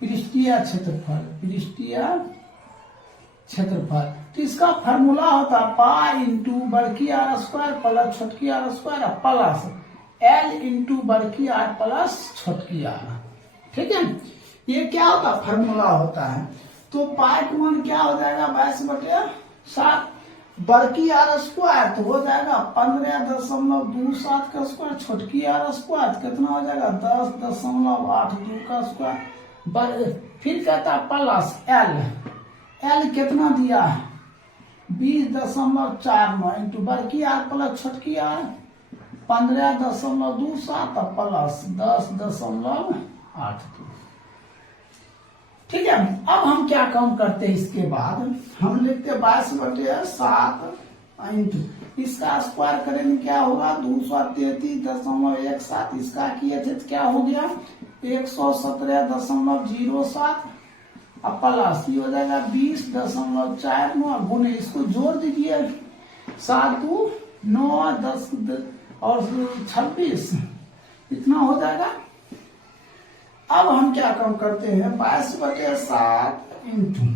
पृष्ठीय क्षेत्रफल। तो इसका फॉर्मूला होता है पाई इंटू बड़की आर स्क्वायर प्लस छोटकी R square plus L into बड़की आर प्लस छोटकी आर। ठीक है, ये क्या होता है, फॉर्मूला होता है। तो पाई का मान क्या हो जाएगा, 22/7, बड़की आर स्क्वायर तो हो जाएगा 15.27 का स्क्वायर, छोटकी आर स्क्वायर कितना हो जाएगा 10.82 का स्क्वायर, फिर कहता है प्लस L कितना दिया है 20.49 इंटू बड़की आर प्लस छोटकी आर 15.27 प्लस 10.82। ठीक है, अब हम क्या काम करते हैं, इसके बाद हम लिखते 22/7 इंटू इसका स्क्वायर करेंगे क्या होगा 233.17, इसका किए थे तो क्या हो गया 117.07, अब प्लस ये हो जाएगा 20.49 गुने, इसको जोड़ दीजिए 7 2 9 10 और 26, इतना हो जाएगा। अब हम क्या काम करते हैं 22/7 इंटू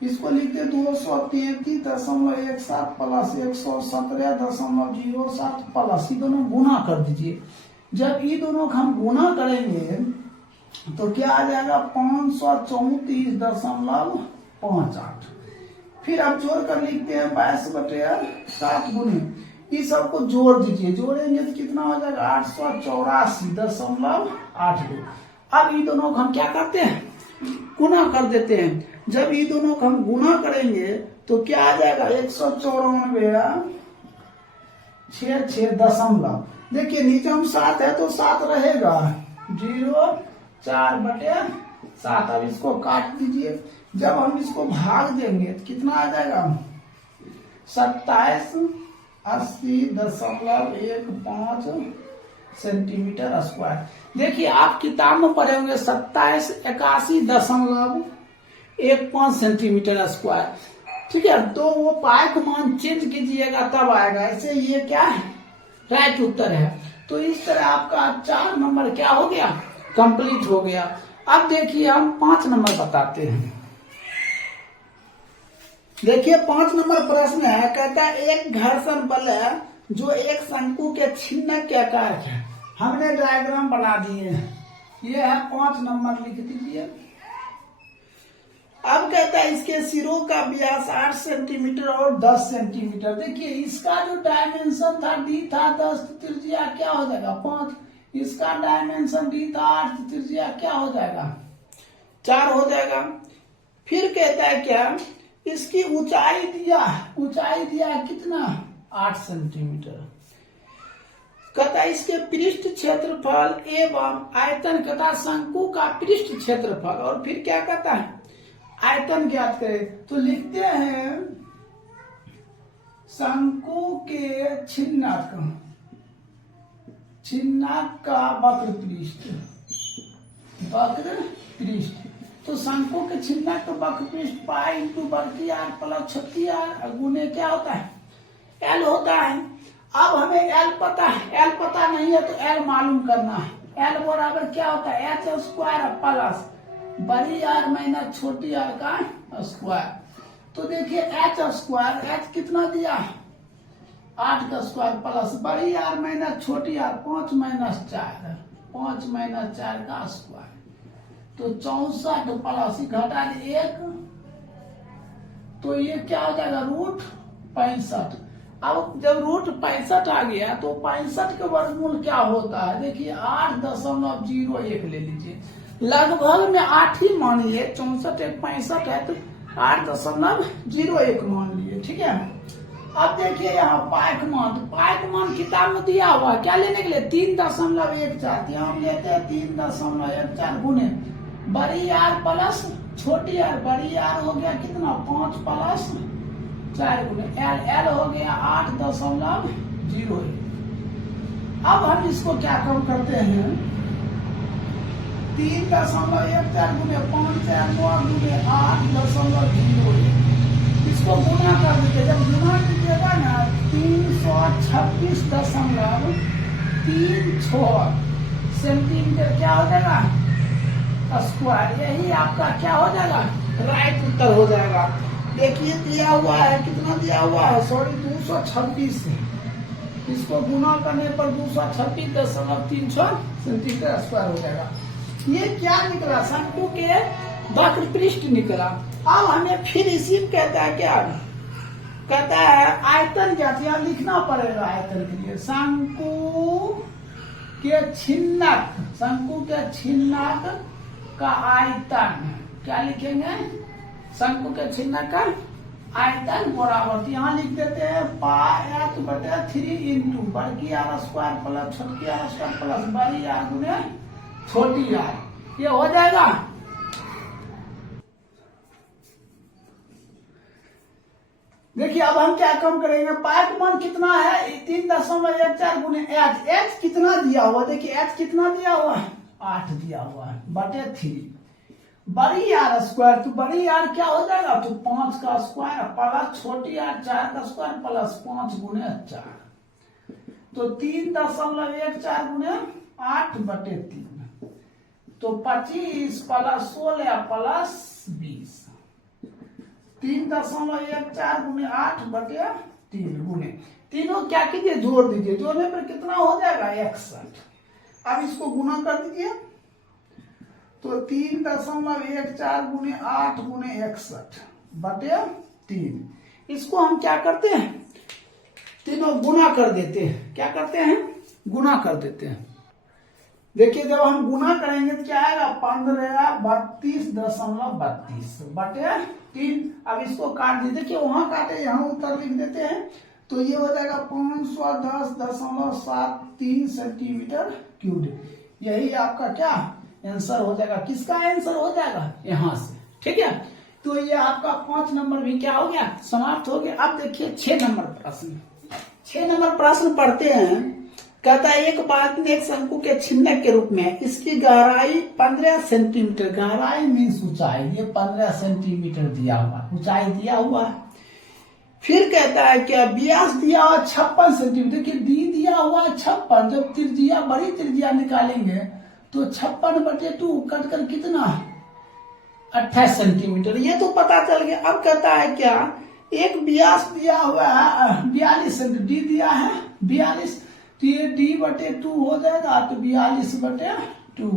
इसको लिखते 233.17 प्लस 117.07 प्लस, ये दोनों गुना कर दीजिए। जब ये दोनों हम गुना करेंगे तो क्या आ जाएगा 534.58। फिर आप जोड़ कर लिखते हैं 22/7 गुने, ये सबको जोड़ दीजिए, जोड़ेंगे तो कितना हो जाएगा 884.82। अब ये दोनों को हम क्या करते हैं, गुना कर देते हैं। जब ये दोनों को हम गुना करेंगे तो क्या आ जाएगा 194.66 देखिए नीचे हम 7 है तो 7 रहेगा 0.4/7। अब इसको काट दीजिए, जब हम इसको भाग देंगे तो कितना आ जाएगा 2780.15 सेंटीमीटर स्क्वायर। देखिए आप किताब में पढ़े होंगे 2781.15 सेंटीमीटर स्क्वायर। ठीक है, तो वो पाई का मान चेंज कीजिएगा तब आएगा, ऐसे ये क्या है राइट उत्तर है। तो इस तरह आपका 4 नंबर क्या हो गया, कंप्लीट हो गया। अब देखिए हम 5 नंबर बताते हैं। देखिए 5 नंबर प्रश्न है, कहता है एक घर्षण बल है जो एक शंकु के छिन्न के आकार है। हमने डायग्राम बना दिए हैं, ये है 5 नंबर, लिख दीजिए। अब कहता है इसके सिरों का व्यास 8 सेंटीमीटर और 10 सेंटीमीटर। देखिए इसका जो डायमेंशन था d था 10, त्रिज्या क्या हो जाएगा 5, इसका डायमेंशन d था 8, त्रिज्या क्या हो जाएगा 4 हो जाएगा। फिर कहता है क्या, इसकी ऊंचाई दिया कितना 8 सेंटीमीटर। कहता है इसके पृष्ठ क्षेत्रफल एवं आयतन, कहता शंकु का पृष्ठ क्षेत्रफल, और फिर क्या कहता है आयतन ज्ञात करें, तो लिखते हैं शंकु के छिन्नक का वक्र पृष्ठ। तो शंकु के छिन्नक का वक्र पृष्ठ पाई इंटू बड़की आर प्लस छोटी आर गुने क्या होता है, एल होता है। अब हमें एल पता नहीं है तो एल मालूम करना है। एल बराबर क्या होता है, एच स्क्वायर प्लस बड़ी आर माइनस छोटी आर का स्क्वायर। तो देखिए एच स्क्वायर, एच कितना दिया, 8 का स्क्वायर प्लस बड़ी आर माइनस छोटी आर 5 माइनस 4 का स्क्वायर। तो 64 प्लस घटा 1, तो ये क्या हो जाएगा रूट 65। अब जब रूट 65 आ गया तो 65 के वर्गमूल क्या होता है, देखिए 8.01 ले लीजिए, लगभग में 8 ही मान लिए, 64 एक 65 है तो 8.01 मान लिए, ठीक है। अब देखिए यहाँ पाइक मान किताब में दिया हुआ है, क्या लेने के लिए 3.14, यहाँ हम लेते हैं 3.14 गुने बड़ी आर प्लस छोटी आर, बड़ी आर हो गया कितना 5 प्लस 4 गुने एल हो गया 8.01। अब हम इसको क्या कम करते हैं, 3.14 गुने 5 गुने 8.01, इसको गुना कर दीजिए। जब गुना कीजिएगा ना 326.36 सेंटीमीटर क्या हो जाएगा स्क्वायर, यही आपका क्या हो जाएगा राइट उत्तर हो जाएगा। देखिए दिया हुआ है, कितना दिया हुआ है, सॉरी 226 से, इसको गुना करने पर 226.36 सेंटीमीटर स्क्वायर हो जाएगा। ये क्या निकला, शंकु के वक्र पृष्ठ निकला। अब हमें फिर इसी में कहता है क्या, कहता है आयतन ज्ञात, यहाँ लिखना पड़ेगा आयतन के लिए, शंकु के छिन्नक का आयतन, क्या लिखेंगे, शंकु के छिन्नक का आयतन बराबर, यहाँ लिख देते हैं पाई 3 इंटू बड़की आर स्क्वायर प्लस छोटकी आर स्क्वायर प्लस बड़ी आर गुने छोटी आर, ये हो जाएगा। देखिए अब हम क्या कम करेंगे, पाई का मान कितना है 3.14 गुने एच कितना दिया हुआ, देखिए एच कितना दिया हुआ है 8 दिया हुआ है बटे 3 बड़ी आर स्क्वायर, तो बड़ी आर क्या हो जाएगा, तो 5 का स्क्वायर प्लस छोटी आर 4 का स्क्वायर प्लस 5 गुने 4, तो 3.14 गुने 8 बटे 3, तो 25 प्लस 16 प्लस 20, 3.14 गुने 8 बटे 3 गुने, तीनों क्या कीजिए जोड़ दीजिए, जोड़ने पर कितना हो जाएगा 61। अब इसको गुना कर दीजिए, तो 3.14 गुने 8 गुने 61 बटे 3, इसको हम क्या करते हैं, तीनों गुना कर देते हैं, क्या करते हैं गुना कर देते हैं। देखिए जब हम गुना करेंगे तो क्या आएगा 1532.32 बटे 3। अब इसको काट दीजिए, देखिए वहां काटे यहाँ उत्तर लिख देते हैं, तो ये हो जाएगा 510.73 सेंटीमीटर क्यूब। यही आपका क्या आंसर हो जाएगा, किसका आंसर हो जाएगा यहां से, ठीक है। तो ये आपका 5 नंबर भी क्या हो गया समाप्त हो गया। अब देखिए 6 नंबर प्रश्न पढ़ते हैं। कहता है एक बात में एक शंकु के छिन्नक के रूप में इसकी गहराई 15 सेंटीमीटर, गहराई मीन्स ऊंचाई, ये 15 सेंटीमीटर दिया हुआ, ऊंचाई दिया हुआ है। फिर कहता है क्या व्यास दिया हुआ 56 सेंटीमीटर, कि डी दिया हुआ 56, जब त्रिज्या बड़ी त्रिज्या निकालेंगे तो 56 बटे 2 कट कर कितना 28 सेंटीमीटर, ये तो पता चल गया। अब कहता है क्या एक व्यास दिया हुआ है 42 सेंटीमीटर, डी दिया है 42, तो ये डी बटे 2 हो जाएगा, तो 42 बटे 2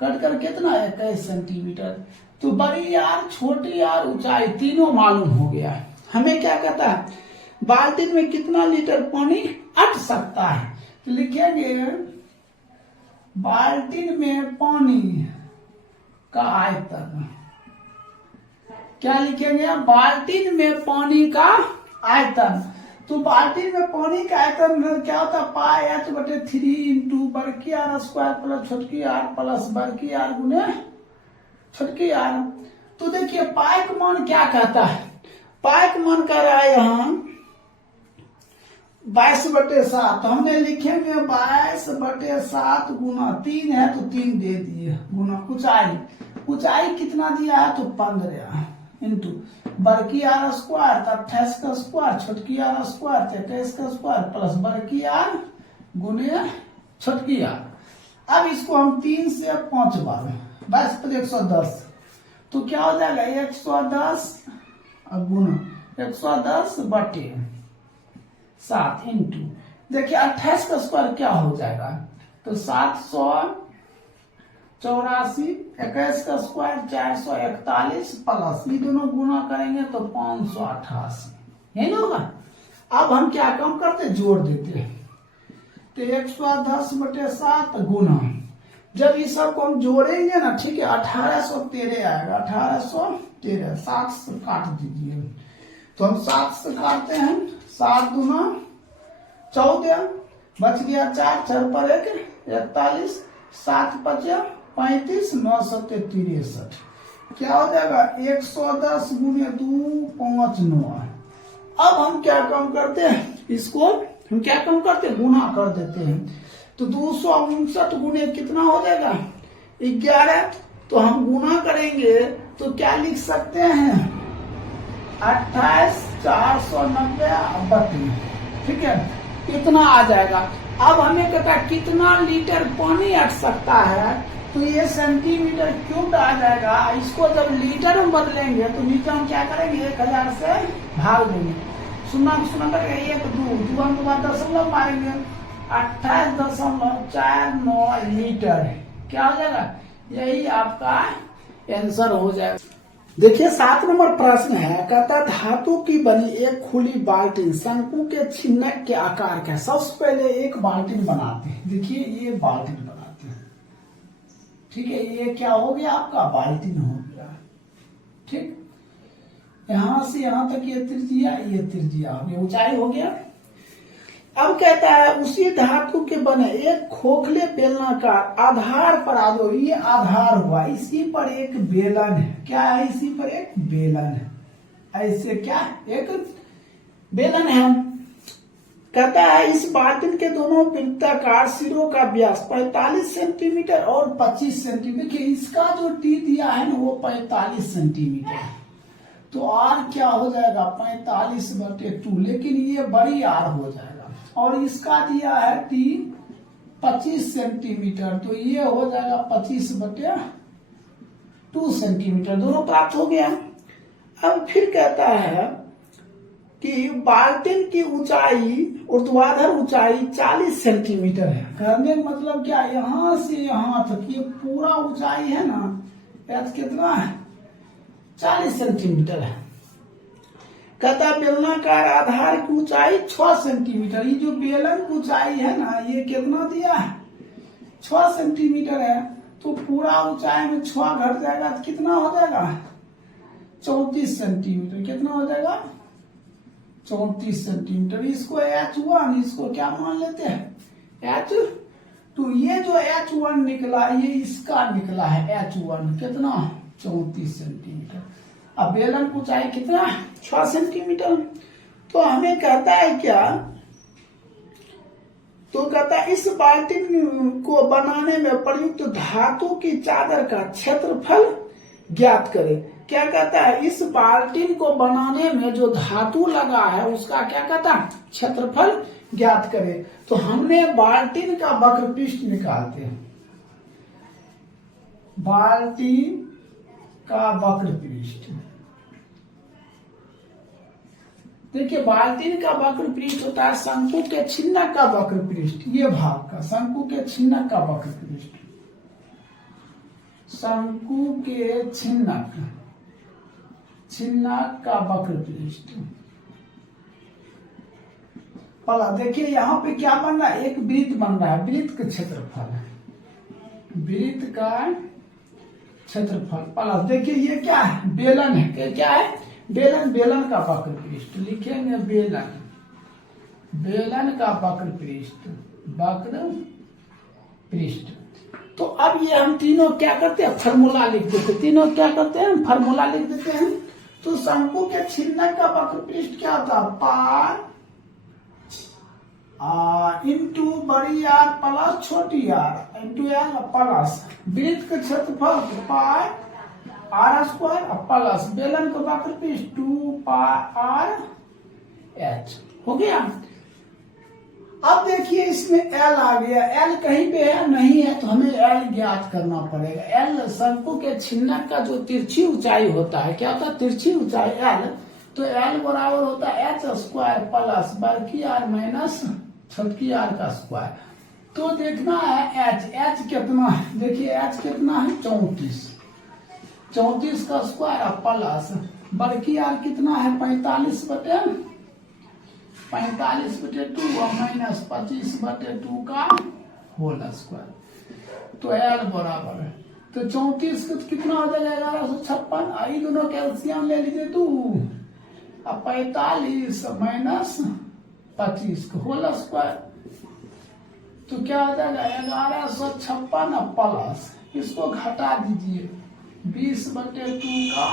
कट कर कितना 21 सेंटीमीटर। तो बड़ी यार छोटी यार ऊंचाई तीनों मालूम हो गया है। हमें क्या कहता है बाल्टी में कितना लीटर पानी अट सकता है, तो लिखेंगे बाल्टी में पानी का आयतन, क्या लिखेंगे बाल्टी में पानी का आयतन। तो बाल्टी में पानी का आयतन क्या होता है पाई एच बटे 3 इंटू बड़की आर स्क्वायर प्लस छोटकी आर प्लस बड़की आर गुने छोटकी आर। तो देखिए पाई का मान क्या कहता है, पाई का मान कह रहा है यहाँ 22/7। तो हमने लिखेंगे 22/7 गुना 3 है तो 3 दे दिए, गुना ऊंचाई, ऊंचाई कितना दिया है तो 15 इंटू बड़की आर स्क्वायर 28 का स्क्वायर, छोटकी आर स्क्वायर 23 का स्क्वायर, प्लस बड़की आर गुने छोटकी आर। अब इसको हम 3 से 5 बार 22 पर 110, तो क्या हो जाएगा 110 गुना 110/7 इंटू देखिए 28 का स्क्वायर क्या हो जाएगा तो 784, 21 का स्क्वायर 441, प्लस ये दोनों गुना करेंगे तो 588, यही ना होगा। अब हम क्या काम करते जोड़ देते हैं, तो 110/7 गुना, जब ये सब को हम जोड़ेंगे ना ठीक है 1813 आएगा, 1813, 7 से काट दीजिए, तो हम 7 से काटते हैं, 7 दूना 14, बच गया 4, 4 पर 1 41, 7 बचे 35, 9 7 63, क्या हो जाएगा 110 गुने 2 5 9। अब हम क्या काम करते हैं, इसको हम क्या काम करते हैं गुना कर देते हैं, तो 259 गुने कितना हो जाएगा 11, तो हम गुना करेंगे तो क्या लिख सकते हैं 28,490, ठीक है इतना आ जाएगा। अब हमें कहता है कितना लीटर पानी अट सकता है, तो ये सेंटीमीटर क्यूब आ जाएगा। इसको जब लीटर में बदलेंगे तो नीचे हम क्या करेंगे 1000 से भाग देंगे, सुना करेंगे 1 2 के बाद दशमलव मारेंगे 28.49 लीटर, क्या हो जाएगा यही आपका आंसर हो जाएगा। देखिए 7 नंबर प्रश्न है, कहता धातु की बनी एक खुली बाल्टी शंकु के छिन्नक के आकार का। सबसे पहले एक बाल्टी बनाते हैं, देखिए ये बाल्टी बनाते हैं, ठीक है ये क्या हो गया आपका बाल्टी हो गया, ठीक यहां से यहां तक ये त्रिज्या हो गया, ऊंचाई हो गया। अब कहता है उसी धातु के बने एक खोखले बेलनाकार आधार पर आदो, ये आधार हुआ, इसी पर एक बेलन है, क्या है इसी पर एक बेलन है, ऐसे क्या एक बेलन है। कहता है इस बाल्टी के दोनों वृत्ताकार सिरों का व्यास 45 सेंटीमीटर और 25 सेंटीमीटर, इसका जो टी दिया है ना वो 45 सेंटीमीटर, तो आर क्या हो जाएगा 45/2, लेकिन ये बड़ी आर हो जाएगा, और इसका दिया है टी 25 सेंटीमीटर, तो ये हो जाएगा 25/2 सेंटीमीटर, दोनों प्राप्त हो गया। अब फिर कहता है कि बाल्टी की ऊंचाई ऊर्ध्वाधर ऊंचाई 40 सेंटीमीटर है, कहने का मतलब क्या यहां से यहां तक ये पूरा ऊंचाई है ना, कितना है 40 सेंटीमीटर है। कहता बेलनाकार आधार की ऊंचाई 6 सेंटीमीटर, ये जो बेलन की ऊंचाई है ना ये कितना दिया है 6 सेंटीमीटर है, तो पूरा ऊंचाई में 6 घट जाएगा तो कितना हो जाएगा 34 सेंटीमीटर, कितना हो जाएगा 34 सेंटीमीटर। इसको H1 इसको क्या मान लेते हैं H2, ये जो H1 निकला ये इसका निकला है H1 कितना 34 सेंटीमीटर। अब बेलन की ऊंचाई कितना 6 सेंटीमीटर, तो हमें कहता है क्या, तो कहता है इस बाल्टी को बनाने में प्रयुक्त धातु की चादर का क्षेत्रफल ज्ञात करें। क्या कहता है इस बाल्टी को बनाने में जो धातु लगा है उसका क्या कहता है क्षेत्रफल ज्ञात करें। तो हमने बाल्टी का वक्र पृष्ठ निकालते हैं, बाल्टी का वक्र पृष्ठ, देखिए बाल्टी का वक्र पृष्ठ होता है शंकु के छिन्नक का वक्र पृष्ठ, ये भाग का शंकु के छिन्नक का वक्र पृष्ठ, शंकु के छिन्नक का वक्र पृष्ठ। पहला देखिए यहाँ पे क्या बन रहा है, एक वृत्त बन रहा है, वृत्त का क्षेत्रफल है, वृत्त का क्षेत्रफल। पहला देखिए ये क्या है बेलन है, क्या है बेलन, बेलन का वक्र पृष्ठ लिखेंगे, बेलन, बेलन का वक्र पृष्ठ, वक्र पृष्ठ। तो अब ये हम तीनों क्या करते हैं, फार्मूला लिख देते हैं। तीनों क्या करते हैं, फार्मूला लिख देते हैं। तो शंकु के छिन्नक का वक्रपृष्ठ क्या होता है, पार इंटू बड़ी आर प्लस छोटी आर इंटू एल प्लस वृत्त का क्षेत्रफल पाई आर स्क्वायर प्लस बेलन का वक्रपृष्ठ 2 पाई आर एच हो गया। अब देखिए इसमें एल आ गया, एल कहीं पे है नहीं है तो हमें एल ज्ञात करना पड़ेगा। एल शंकु के छिन्नक का जो तिरछी ऊंचाई होता है, क्या होता है तिरछी ऊंचाई एल, तो एल बराबर होता है एच स्क्वायर प्लस बड़की आर माइनस छोटकी आर का स्क्वायर। तो देखना है एच, एच कितना है, देखिए एच कितना है 34 का स्क्वायर प्लस बड़की आर कितना है 45/2 और माइनस 25/2 का होल स्क्वायर। तो एल बराबर है, तो 34 कितना हो जाएगा 1156। ये दोनों कैल्सियम ले लीजिए 2 अब 45 माइनस 25 का होल स्क्वायर। तो क्या हो जाएगा 1156 प्लस इसको घटा दीजिए 20/2 का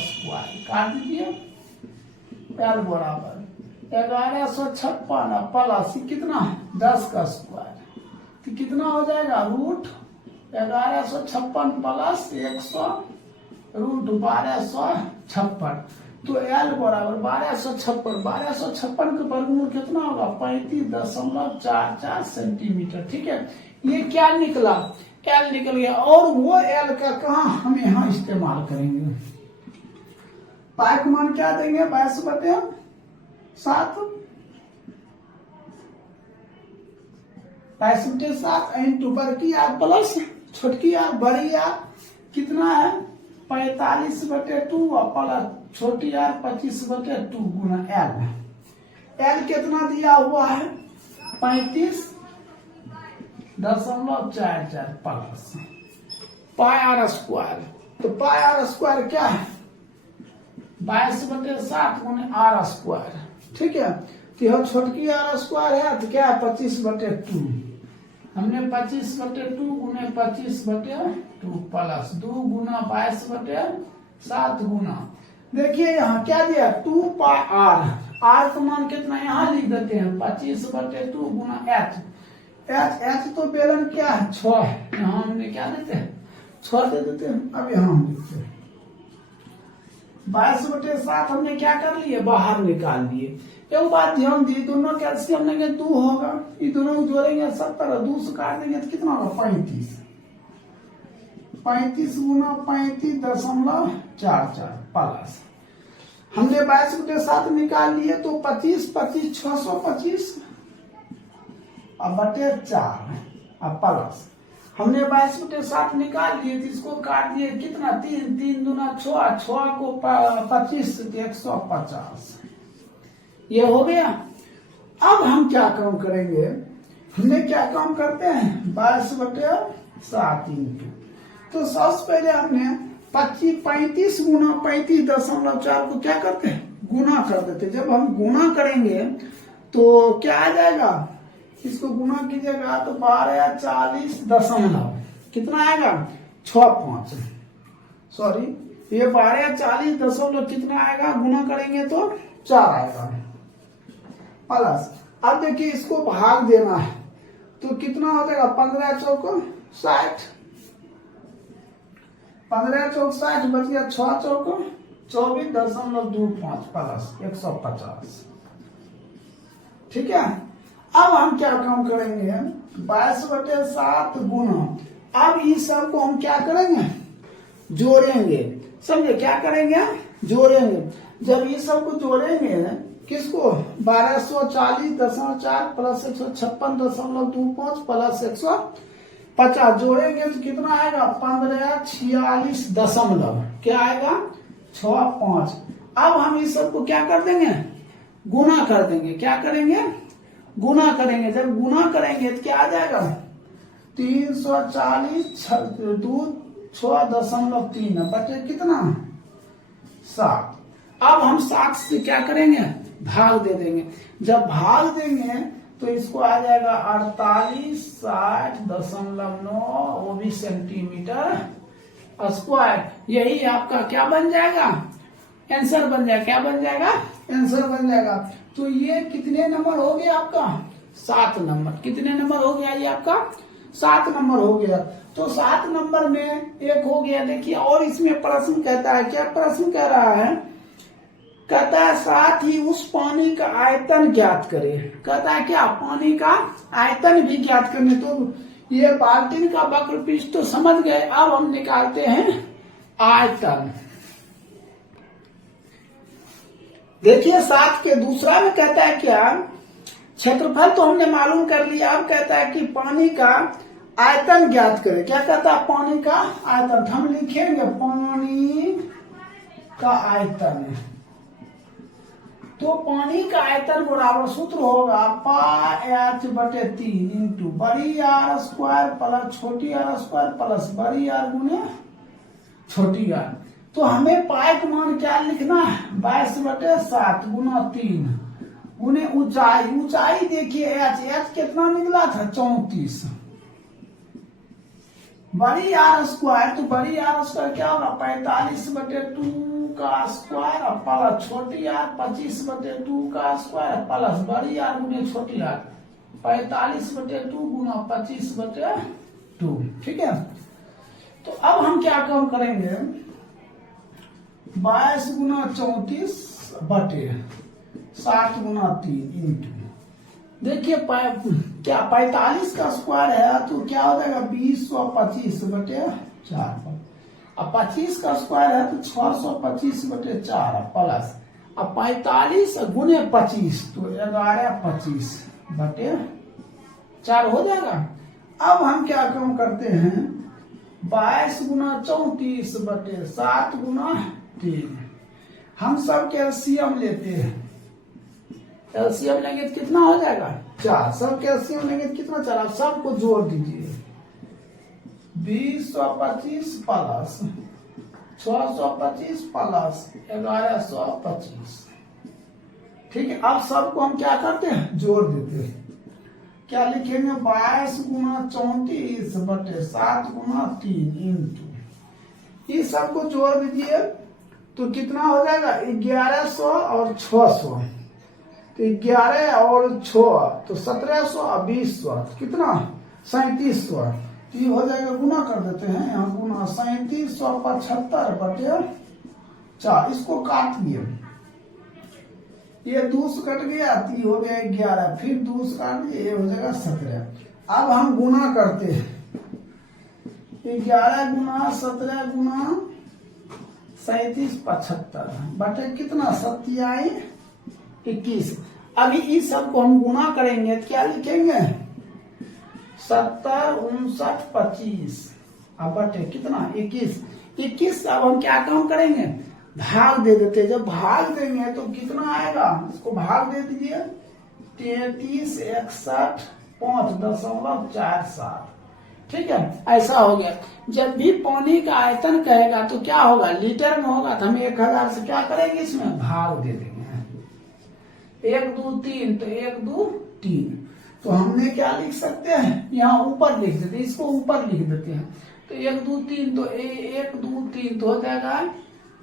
स्क्वायर काट दीजिए। एल बराबर 1156 प्लस कितना 10 का स्क्वायर, तो कितना हो जाएगा रूट 1156 प्लस 100 रूट 1256। तो एल बराबर 1256 का वर्गमूल कितना होगा 35.44 सेंटीमीटर। ठीक है, ये क्या निकला, एल निकल गया। और वो एल का कहा हम यहाँ इस्तेमाल करेंगे, पाई का मान क्या देंगे 22/7 22/7 इंटू बड़की आर प्लस छोटकी आर बड़ी आर कितना है 45/2 प्लस छोटी आर 25/2 गुना एल। एल कितना दिया हुआ है 35.44 प्लस पाई आर स्क्वायर। तो पाई आर स्क्वायर क्या है 22/7 गुने आर स्क्वायर। ठीक है, तो यह छोटकी आर स्क्वायर है तो क्या है 25/2। हमने 25/2 गुने 25/2 प्लस 2 गुना 22/7 गुना, देखिए यहाँ क्या दिया 2 पाई आर, आर का मान कितना यहाँ लिख देते हैं 25/2 गुना एच। एच तो बेलन क्या है 6 है, यहाँ हमने क्या देते हैं 6 दे देते हैं। अब यहाँ हम लिखते हैं 22/7 हमने क्या कर लिए बाहर निकाल लिए। एक बात ध्यान दी, दोनों कैल्सियम लेंगे 2 होगा, ये दोनों को जोड़ेंगे 70 2 से काट देंगे तो कितना होगा 35 गुना 35.44 प्लस हमने 22/7 निकाल लिए तो 25 625 अब बटे 4 अब प्लस हमने 22/7 निकाल लिए, इसको काट दिए कितना 3 दूना 6 को 25 150 ये हो गया। अब हम क्या काम करेंगे, हमने क्या काम करते हैं 22/7 इंटू, तो सबसे पहले हमने 35 गुना 35.4 को क्या करते हैं गुना कर देते। जब हम गुना करेंगे तो क्या आ जाएगा, इसको गुना कीजिएगा तो 1240 कितना आएगा 65 सॉरी ये 1240 कितना आएगा गुना करेंगे तो 4 आएगा प्लस। अब देखिए इसको भाग देना है तो कितना हो जाएगा 15 चौक 60 15 चौक 60 बच गया 6 चौक 24.25 प्लस 150। ठीक है, अब हम क्या काम करेंगे 22/7 गुना, अब इस सब को हम क्या करेंगे जोड़ेंगे, समझे क्या करेंगे जोड़ेंगे। जब ये सब को जोड़ेंगे किसको 1240.4 प्लस 156.25 प्लस 150 जोड़ेंगे तो कितना आएगा 1546 क्या आएगा 65। अब हम इस सब को क्या कर देंगे गुना कर देंगे, क्या करेंगे गुना करेंगे। जब गुना करेंगे तो क्या आ जाएगा 340 6.3 बटे कितना 7। अब हम 7 से क्या करेंगे भाग दे देंगे। जब भाग देंगे तो इसको आ जाएगा 4860.9, वो भी सेंटीमीटर स्क्वायर। यही आपका क्या बन जाएगा, आंसर बन जाएगा। क्या बन जाएगा, आंसर बन जाएगा। तो ये कितने नंबर हो गया आपका, 7 नंबर। कितने नंबर हो गया ये आपका, 7 नंबर हो गया। तो 7 नंबर में एक हो गया। देखिए और इसमें प्रश्न कहता है, क्या प्रश्न कह रहा है, कहता है साथ ही उस पानी का आयतन ज्ञात करे। कहता है क्या, पानी का आयतन भी ज्ञात करने। तो ये बाल्टीन का वक्र पृष्ठ तो समझ गए। अब हम निकालते हैं आयतन। देखिए 7 के दूसरा में कहता है क्या, क्षेत्रफल तो हमने मालूम कर लिया। अब कहता है कि पानी का आयतन ज्ञात करें। क्या कहता है, पानी का आयतन। हम लिखेंगे पानी का आयतन। तो पानी का आयतन बराबर सूत्र होगा πh/3 इंटू बड़ी आर स्क्वायर प्लस छोटी आर स्क्वायर प्लस बड़ी आर गुने छोटी आर। तो हमें पाई का मान क्या लिखना है, 22/7 गुना 3 गुने ऊंचाई। ऊंचाई देखिए एच कितना निकला था, 34। बड़ी आर स्क्वायर, तो बड़ी आर स्क्वायर क्या होगा, 45/2 का स्क्वायर प्लस छोटी आर 25/2 का स्क्वायर प्लस बड़ी आर गुने छोटी आर 45/2 गुना 25/2। ठीक है। तो अब हम क्या काम करेंगे, 22 गुना 34/7 गुना 3 इंटू, देखिए क्या 45 का स्क्वायर है तो क्या हो जाएगा 20/25/4। अब 25 का स्क्वायर है तो 625/4 प्लस अब 45 गुने 25 तो 11/25/4 हो जाएगा। अब हम क्या काम करते हैं, 22 गुना 34/7 गुना 3। हम सब के एलसीएम लेते हैं। एलसीएम लेंगे तो कितना हो जाएगा, 4। सब के एलसीएम लेंगे तो कितना, 4। आप सबको जोड़ दीजिए, 20/25 प्लस 625 प्लस 1125। ठीक है। अब सबको हम क्या करते हैं, जोड़ देते हैं। क्या लिखेंगे, 22 गुना 34/7 गुना 3 इंटू, ये सबको जोड़ दीजिए तो कितना हो जाएगा, 1100 और 600। तो 11 और 6 तो 1700 और 2000 कितना, 3700। तो ये हो जाएगा, गुना कर देते हैं यहाँ, गुना 3775/4। इसको काट दिए, ये 2 से कट गया तो ये हो गया 11, फिर 2 से काट दिए, ये हो जाएगा 17। अब हम गुना करते हैं, 11 गुना 17 गुना 3775 बटे कितना, 27/21। अभी इस सब को हम गुना करेंगे तो क्या लिखेंगे, 70 59 25 अब बटे कितना, 21। अब हम क्या काम करेंगे, भाग दे देते। जब भाग देंगे तो कितना आएगा, इसको भाग दे दीजिए, 33 61 5.47। ठीक है, ऐसा हो गया। जब भी पानी का आयतन कहेगा तो क्या होगा, लीटर में होगा तो हम 1000 से क्या करेंगे, इसमें भाग दे देंगे। 1 2 3 तो 1 2 3। तो हमने क्या लिख सकते हैं, यहाँ ऊपर लिख देते हैं, इसको ऊपर लिख देते हैं। तो 1 2 3 तो 1 2 3 तो हो जाएगा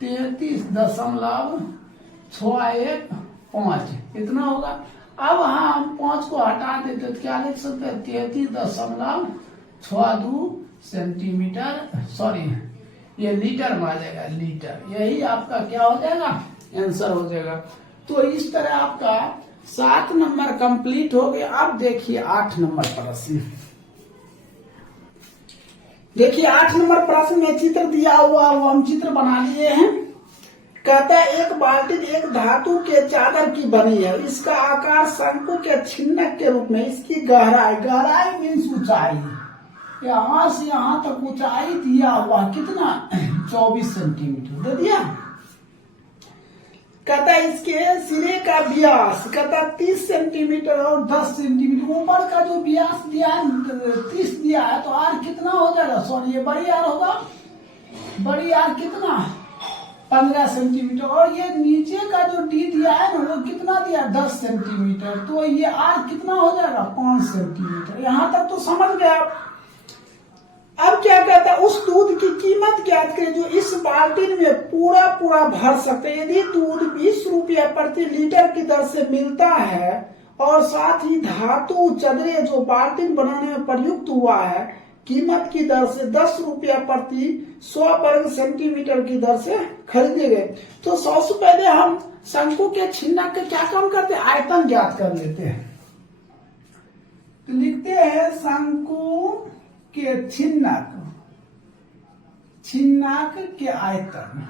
33.61 इतना होगा। अब हम 5 को हटा देते तो क्या लिख सकते हैं, 33.62 सेंटीमीटर, सॉरी ये लीटर में आ जाएगा, लीटर। यही आपका क्या हो जाएगा, आंसर हो जाएगा। तो इस तरह आपका 7 नंबर कंप्लीट हो गया। अब देखिए 8 नंबर प्रश्न। देखिए 8 नंबर प्रश्न में चित्र दिया हुआ, वो हम चित्र बना लिए हैं। कहता है एक बाल्टी एक धातु के चादर की बनी है, इसका आकार शंकु के छिन्नक के रूप में, इसकी गहराई मीन्स ऊंचाई, यहां से यहां तक ऊंचाई दिया हुआ कितना, 24 सेंटीमीटर दे दिया। कहता है इसके सिरे का व्यास, कहता 30 सेंटीमीटर और 10 सेंटीमीटर। ऊपर का जो व्यास दिया है 30 दिया है, तो आर कितना हो जाएगा, सॉरी ये बड़ी आर होगा, बड़ी आर कितना 15 सेंटीमीटर, और ये नीचे का जो डी दिया है ना वो कितना दिया 10 सेंटीमीटर, तो ये आर कितना हो जाएगा 5 सेंटीमीटर। यहां तक तो समझ गया। अब क्या कहता है, उस दूध की कीमत ज्ञात करें जो इस बाल्टी में पूरा पूरा भर सकते हैं। यदि दूध 20 रुपया प्रति लीटर की दर से मिलता है और साथ ही धातु चदरे जो बाल्टी बनाने में प्रयुक्त हुआ है कीमत की दर से 10 रुपया प्रति 100 वर्ग सेंटीमीटर की दर से खरीदे गए, तो सबसे पहले हम शंकु के छिन्नक के क्या काम करते हैं, आयतन ज्ञात कर लेते हैं। तो लिखते हैं शंकु के छिन्नक, छिन्नक के आयतन।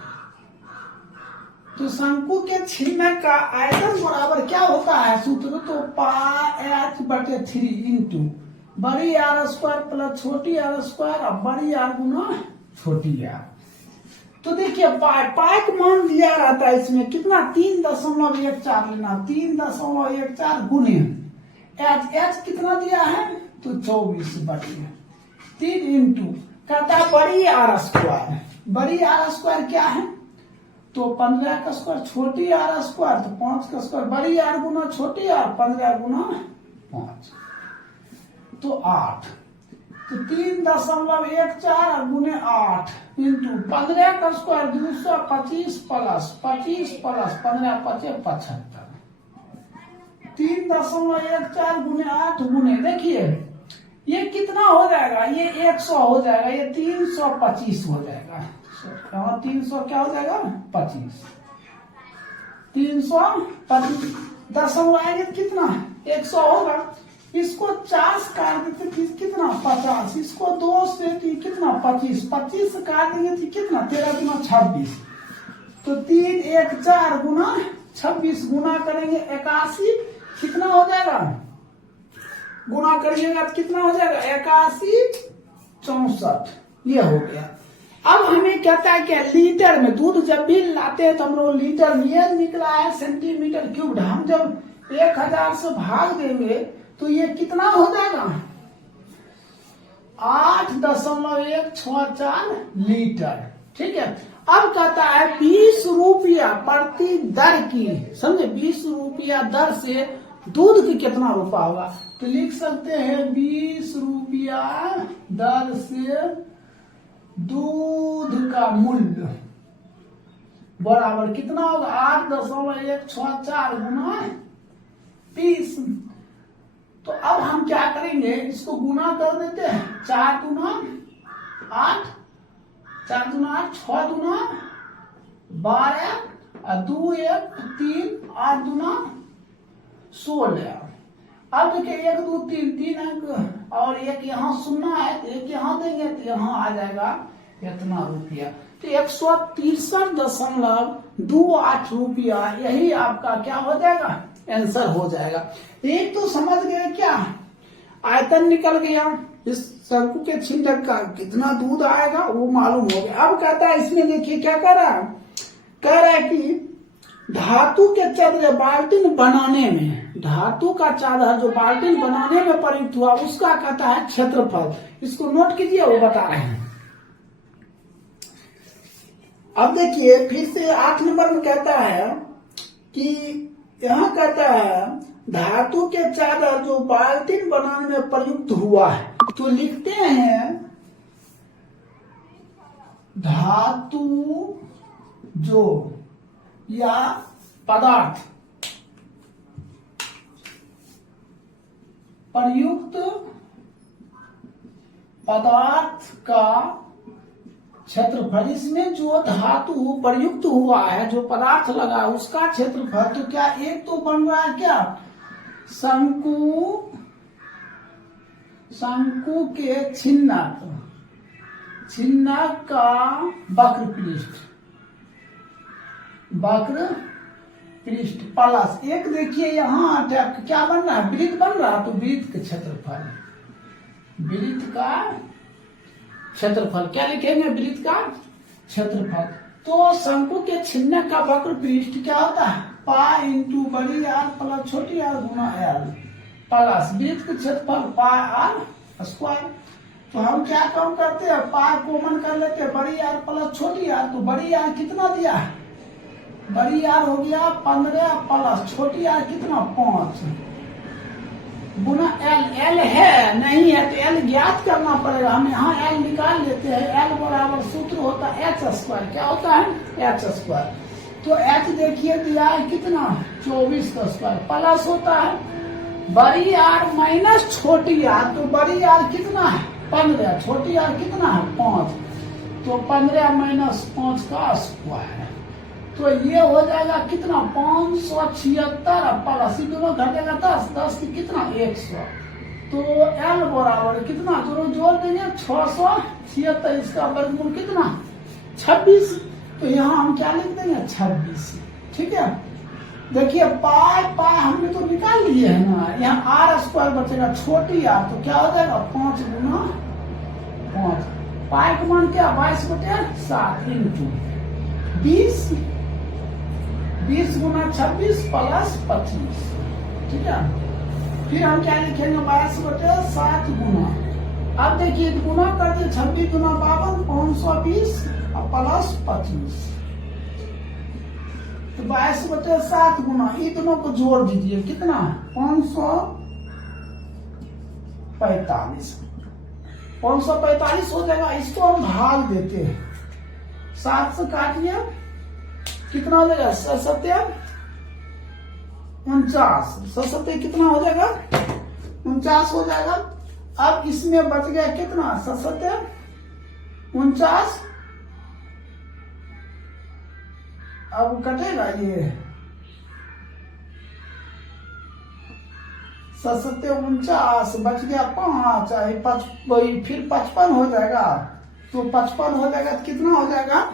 तो शंकु के छिन्नक का आयतन बराबर क्या होता है सूत्र, तो पाई h/3 इंटू बड़ी आर स्क्वायर प्लस छोटी आर स्क्वायर और बड़ी आर गुना छोटी आर। तो देखिए पाई का मान दिया रहता है इसमें कितना 3.14 लेना, 3.14 गुने एच कितना दिया है तो 24/3 इंटू कहता है बड़ी आर स्क्वायर। बड़ी आर स्क्वायर क्या है तो 15 का स्क्वायर, छोटी आर स्क्वायर तो 5 का स्क्वायर, बड़ी आर गुना छोटी आर 15 गुना 5 तो 8, तो 3.14 गुने 8 इंटू 15 का स्क्वायर 225 प्लस 25 प्लस 15 × 5 = 75। 3.14 गुने 8 गुने देखिए ये कितना हो जाएगा, ये 100 हो जाएगा, ये 325 हो जाएगा। 300 क्या हो जाएगा 25, 325 दशमलव आएंगे कितना 100 होगा। इसको 40 काट देते कितना 50, इसको 2 से कितना 25, 25 से काट देंगे तो कितना 13 गुना 26, तो 3 1 4 गुना 26 गुना करेंगे 81 कितना हो जाएगा, गुना करिएगा तो कितना हो जाएगा 81 64, ये हो गया। अब हमें कहता है कि लीटर में दूध जब भी लाते हैं तो हम लोग लीटर में, ये निकला है सेंटीमीटर क्यूब, हम जब 1000 से भाग देंगे तो ये कितना हो जाएगा 8.164 लीटर। ठीक है, अब कहता है 20 रुपया प्रति दर की, समझे 20 रुपया दर से दूध की कितना रुपया होगा, तो लिख सकते हैं 20 रुपया दर से दूध का मूल्य बराबर कितना होगा 8.164 गुना 20। तो अब हम क्या करेंगे, इसको गुना कर देते हैं, 4 दूना 8, 4 दूना 8, 6 दूना 12 और 2 1 3, 8 दूना 16। अब देखिए 1 2 3 3 अंक और एक यहाँ सुनना है तो एक यहाँ देंगे तो यहाँ आ जाएगा इतना रुपया, तो 163.28 रुपया यही आपका क्या हो जाएगा आंसर हो जाएगा। एक तो समझ गए क्या, आयतन निकल गया, इस शंकु के छिन्नक का कितना दूध आएगा वो मालूम हो गया। अब कहता है इसमें देखिए क्या कह रहा है, कह रहा है कि धातु के चादर बाल्टीन बनाने में, धातु का चादर जो बाल्टीन बनाने में प्रयुक्त हुआ उसका कहता है क्षेत्रफल। इसको नोट कीजिए, वो बता रहे हैं। अब देखिए फिर से 8 नंबर में कहता है कि यहाँ कहता है धातु के चादर जो बाल्टीन बनाने में प्रयुक्त हुआ है, तो लिखते हैं धातु जो या पदार्थ प्रयुक्त पदार्थ का क्षेत्रफल, इसमें जो धातु प्रयुक्त हुआ है जो पदार्थ लगा उसका क्षेत्रफल, तो क्या एक तो बन रहा है क्या शंकु, शंकु के छिन्नक, छिन्नक का वक्र पृष्ठ, वक्र पृष्ठ प्लस एक देखिए यहाँ क्या बन रहा है वृत्त बन रहा है, तो वृत्त का क्षेत्रफल, वृत्त का क्षेत्रफल क्या लिखेंगे वृत्त का क्षेत्रफल। तो शंकु के छिन्नक का वक्र पृष्ठ क्या होता है पाई इंटू बड़ी आर प्लस छोटी आर गुना एल प्लस वृत्त का क्षेत्रफल पाई आर स्क्वायर। तो हम क्या काम करते हैं, पाई कॉमन कर लेते हैं, बड़ी आर प्लस छोटी आर। तो बड़ी आर कितना दिया, बड़ी आर हो गया 15 प्लस छोटी आर कितना 5 गुना एल। एल है नहीं है तो एल ज्ञात करना पड़ेगा, हम यहाँ एल निकाल लेते हैं। एल बराबर सूत्र होता है एच स्क्वायर। क्या होता है एच स्क्वायर। तो एच देखिए दिया है कितना 24 का स्क्वायर प्लस होता है बड़ी आर माइनस छोटी आर। तो बड़ी आर कितना है 15, छोटी आर कितना है 5। तो 15 माइनस 5 का स्क्वायर। तो ये हो जाएगा कितना 576 प्लस दोनों घटेगा 10, 10 की कितना 100। तो एल बराबर कितना दोनों जोड़ देंगे 676, इसका वर्गमूल कितना 26। तो यहाँ हम क्या लिख देंगे 26। ठीक है, देखिए पाई पाई हमने तो निकाल लिए है ना, यहाँ आर स्क्वायर बचेगा छोटी आर। तो क्या हो जाएगा 5 गुना 5। पाई का मान क्या 22/7 इंटू 20, 20 गुना 26 प्लस 25। ठीक है, फिर हम क्या लिखेंगे 22/7 गुना। अब देखिए गुना कर दिए 26 गुना 52 520 प्लस 25। तो 22/7 गुना ये दोनों को जोड़ दीजिए कितना 545। 545 हो जाएगा। इसको हम भाग देते हैं 7 से काटिए कितना हो जाएगा 7 49, 7 कितना हो जाएगा 49 हो जाएगा। अब इसमें बच गया कितना 7 49। अब कटेगा ये 7 49 बच गया 5, फिर 55 हो जाएगा। तो 55 हो जाएगा तो कितना हो जाएगा,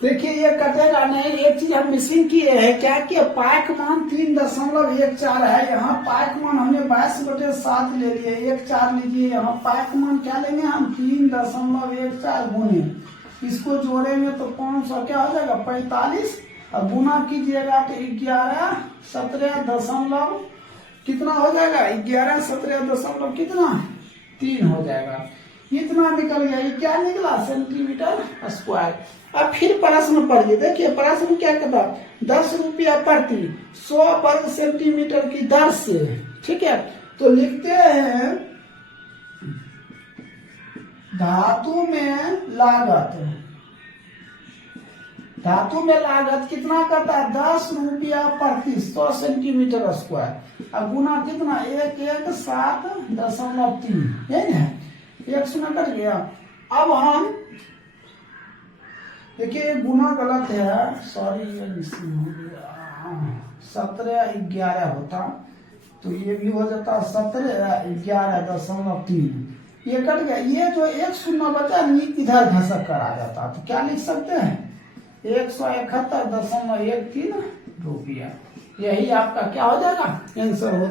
देखिए ये कटेगा नहीं। एक चीज हम मिसिंग किए हैं क्या कि पाई का मान 3.14 है। यहाँ पाई का मान हमने 22/7 ले लिए, 1/4 लीजिए। यहाँ पाई का मान क्या लेंगे हम 3.14 गुने, इसको जोड़ेंगे तो 500 क्या हो जाएगा 45। और गुना कीजिएगा तो 11 17 दशमलव कितना हो जाएगा 11 17 दशमलव कितना 3 हो जाएगा। इतना निकल गया। ये क्या निकला सेंटीमीटर स्क्वायर। अब फिर प्रश्न पढ़िए, देखिए प्रश्न क्या कहता 10 रुपया प्रति 100 वर्ग सेंटीमीटर की दर से। ठीक है, तो लिखते हैं धातु में लागत, धातु में लागत कितना करता है 10 रुपया प्रति 100 सेंटीमीटर स्क्वायर। अब गुना कितना 117.3, यही है 1 शून्य कट गया। अब हम देखिए गुना गलत है, सॉरी ये मिसिंग हो गया 17 होता तो ये भी हो जाता 17 11.3। ये कट गया। ये जो 1 शून्य बचा नहीं इधर घसक कर आ जाता तो क्या लिख सकते हैं 171.13 रुपया। यही आपका क्या हो जाएगा आंसर हो जाएगा।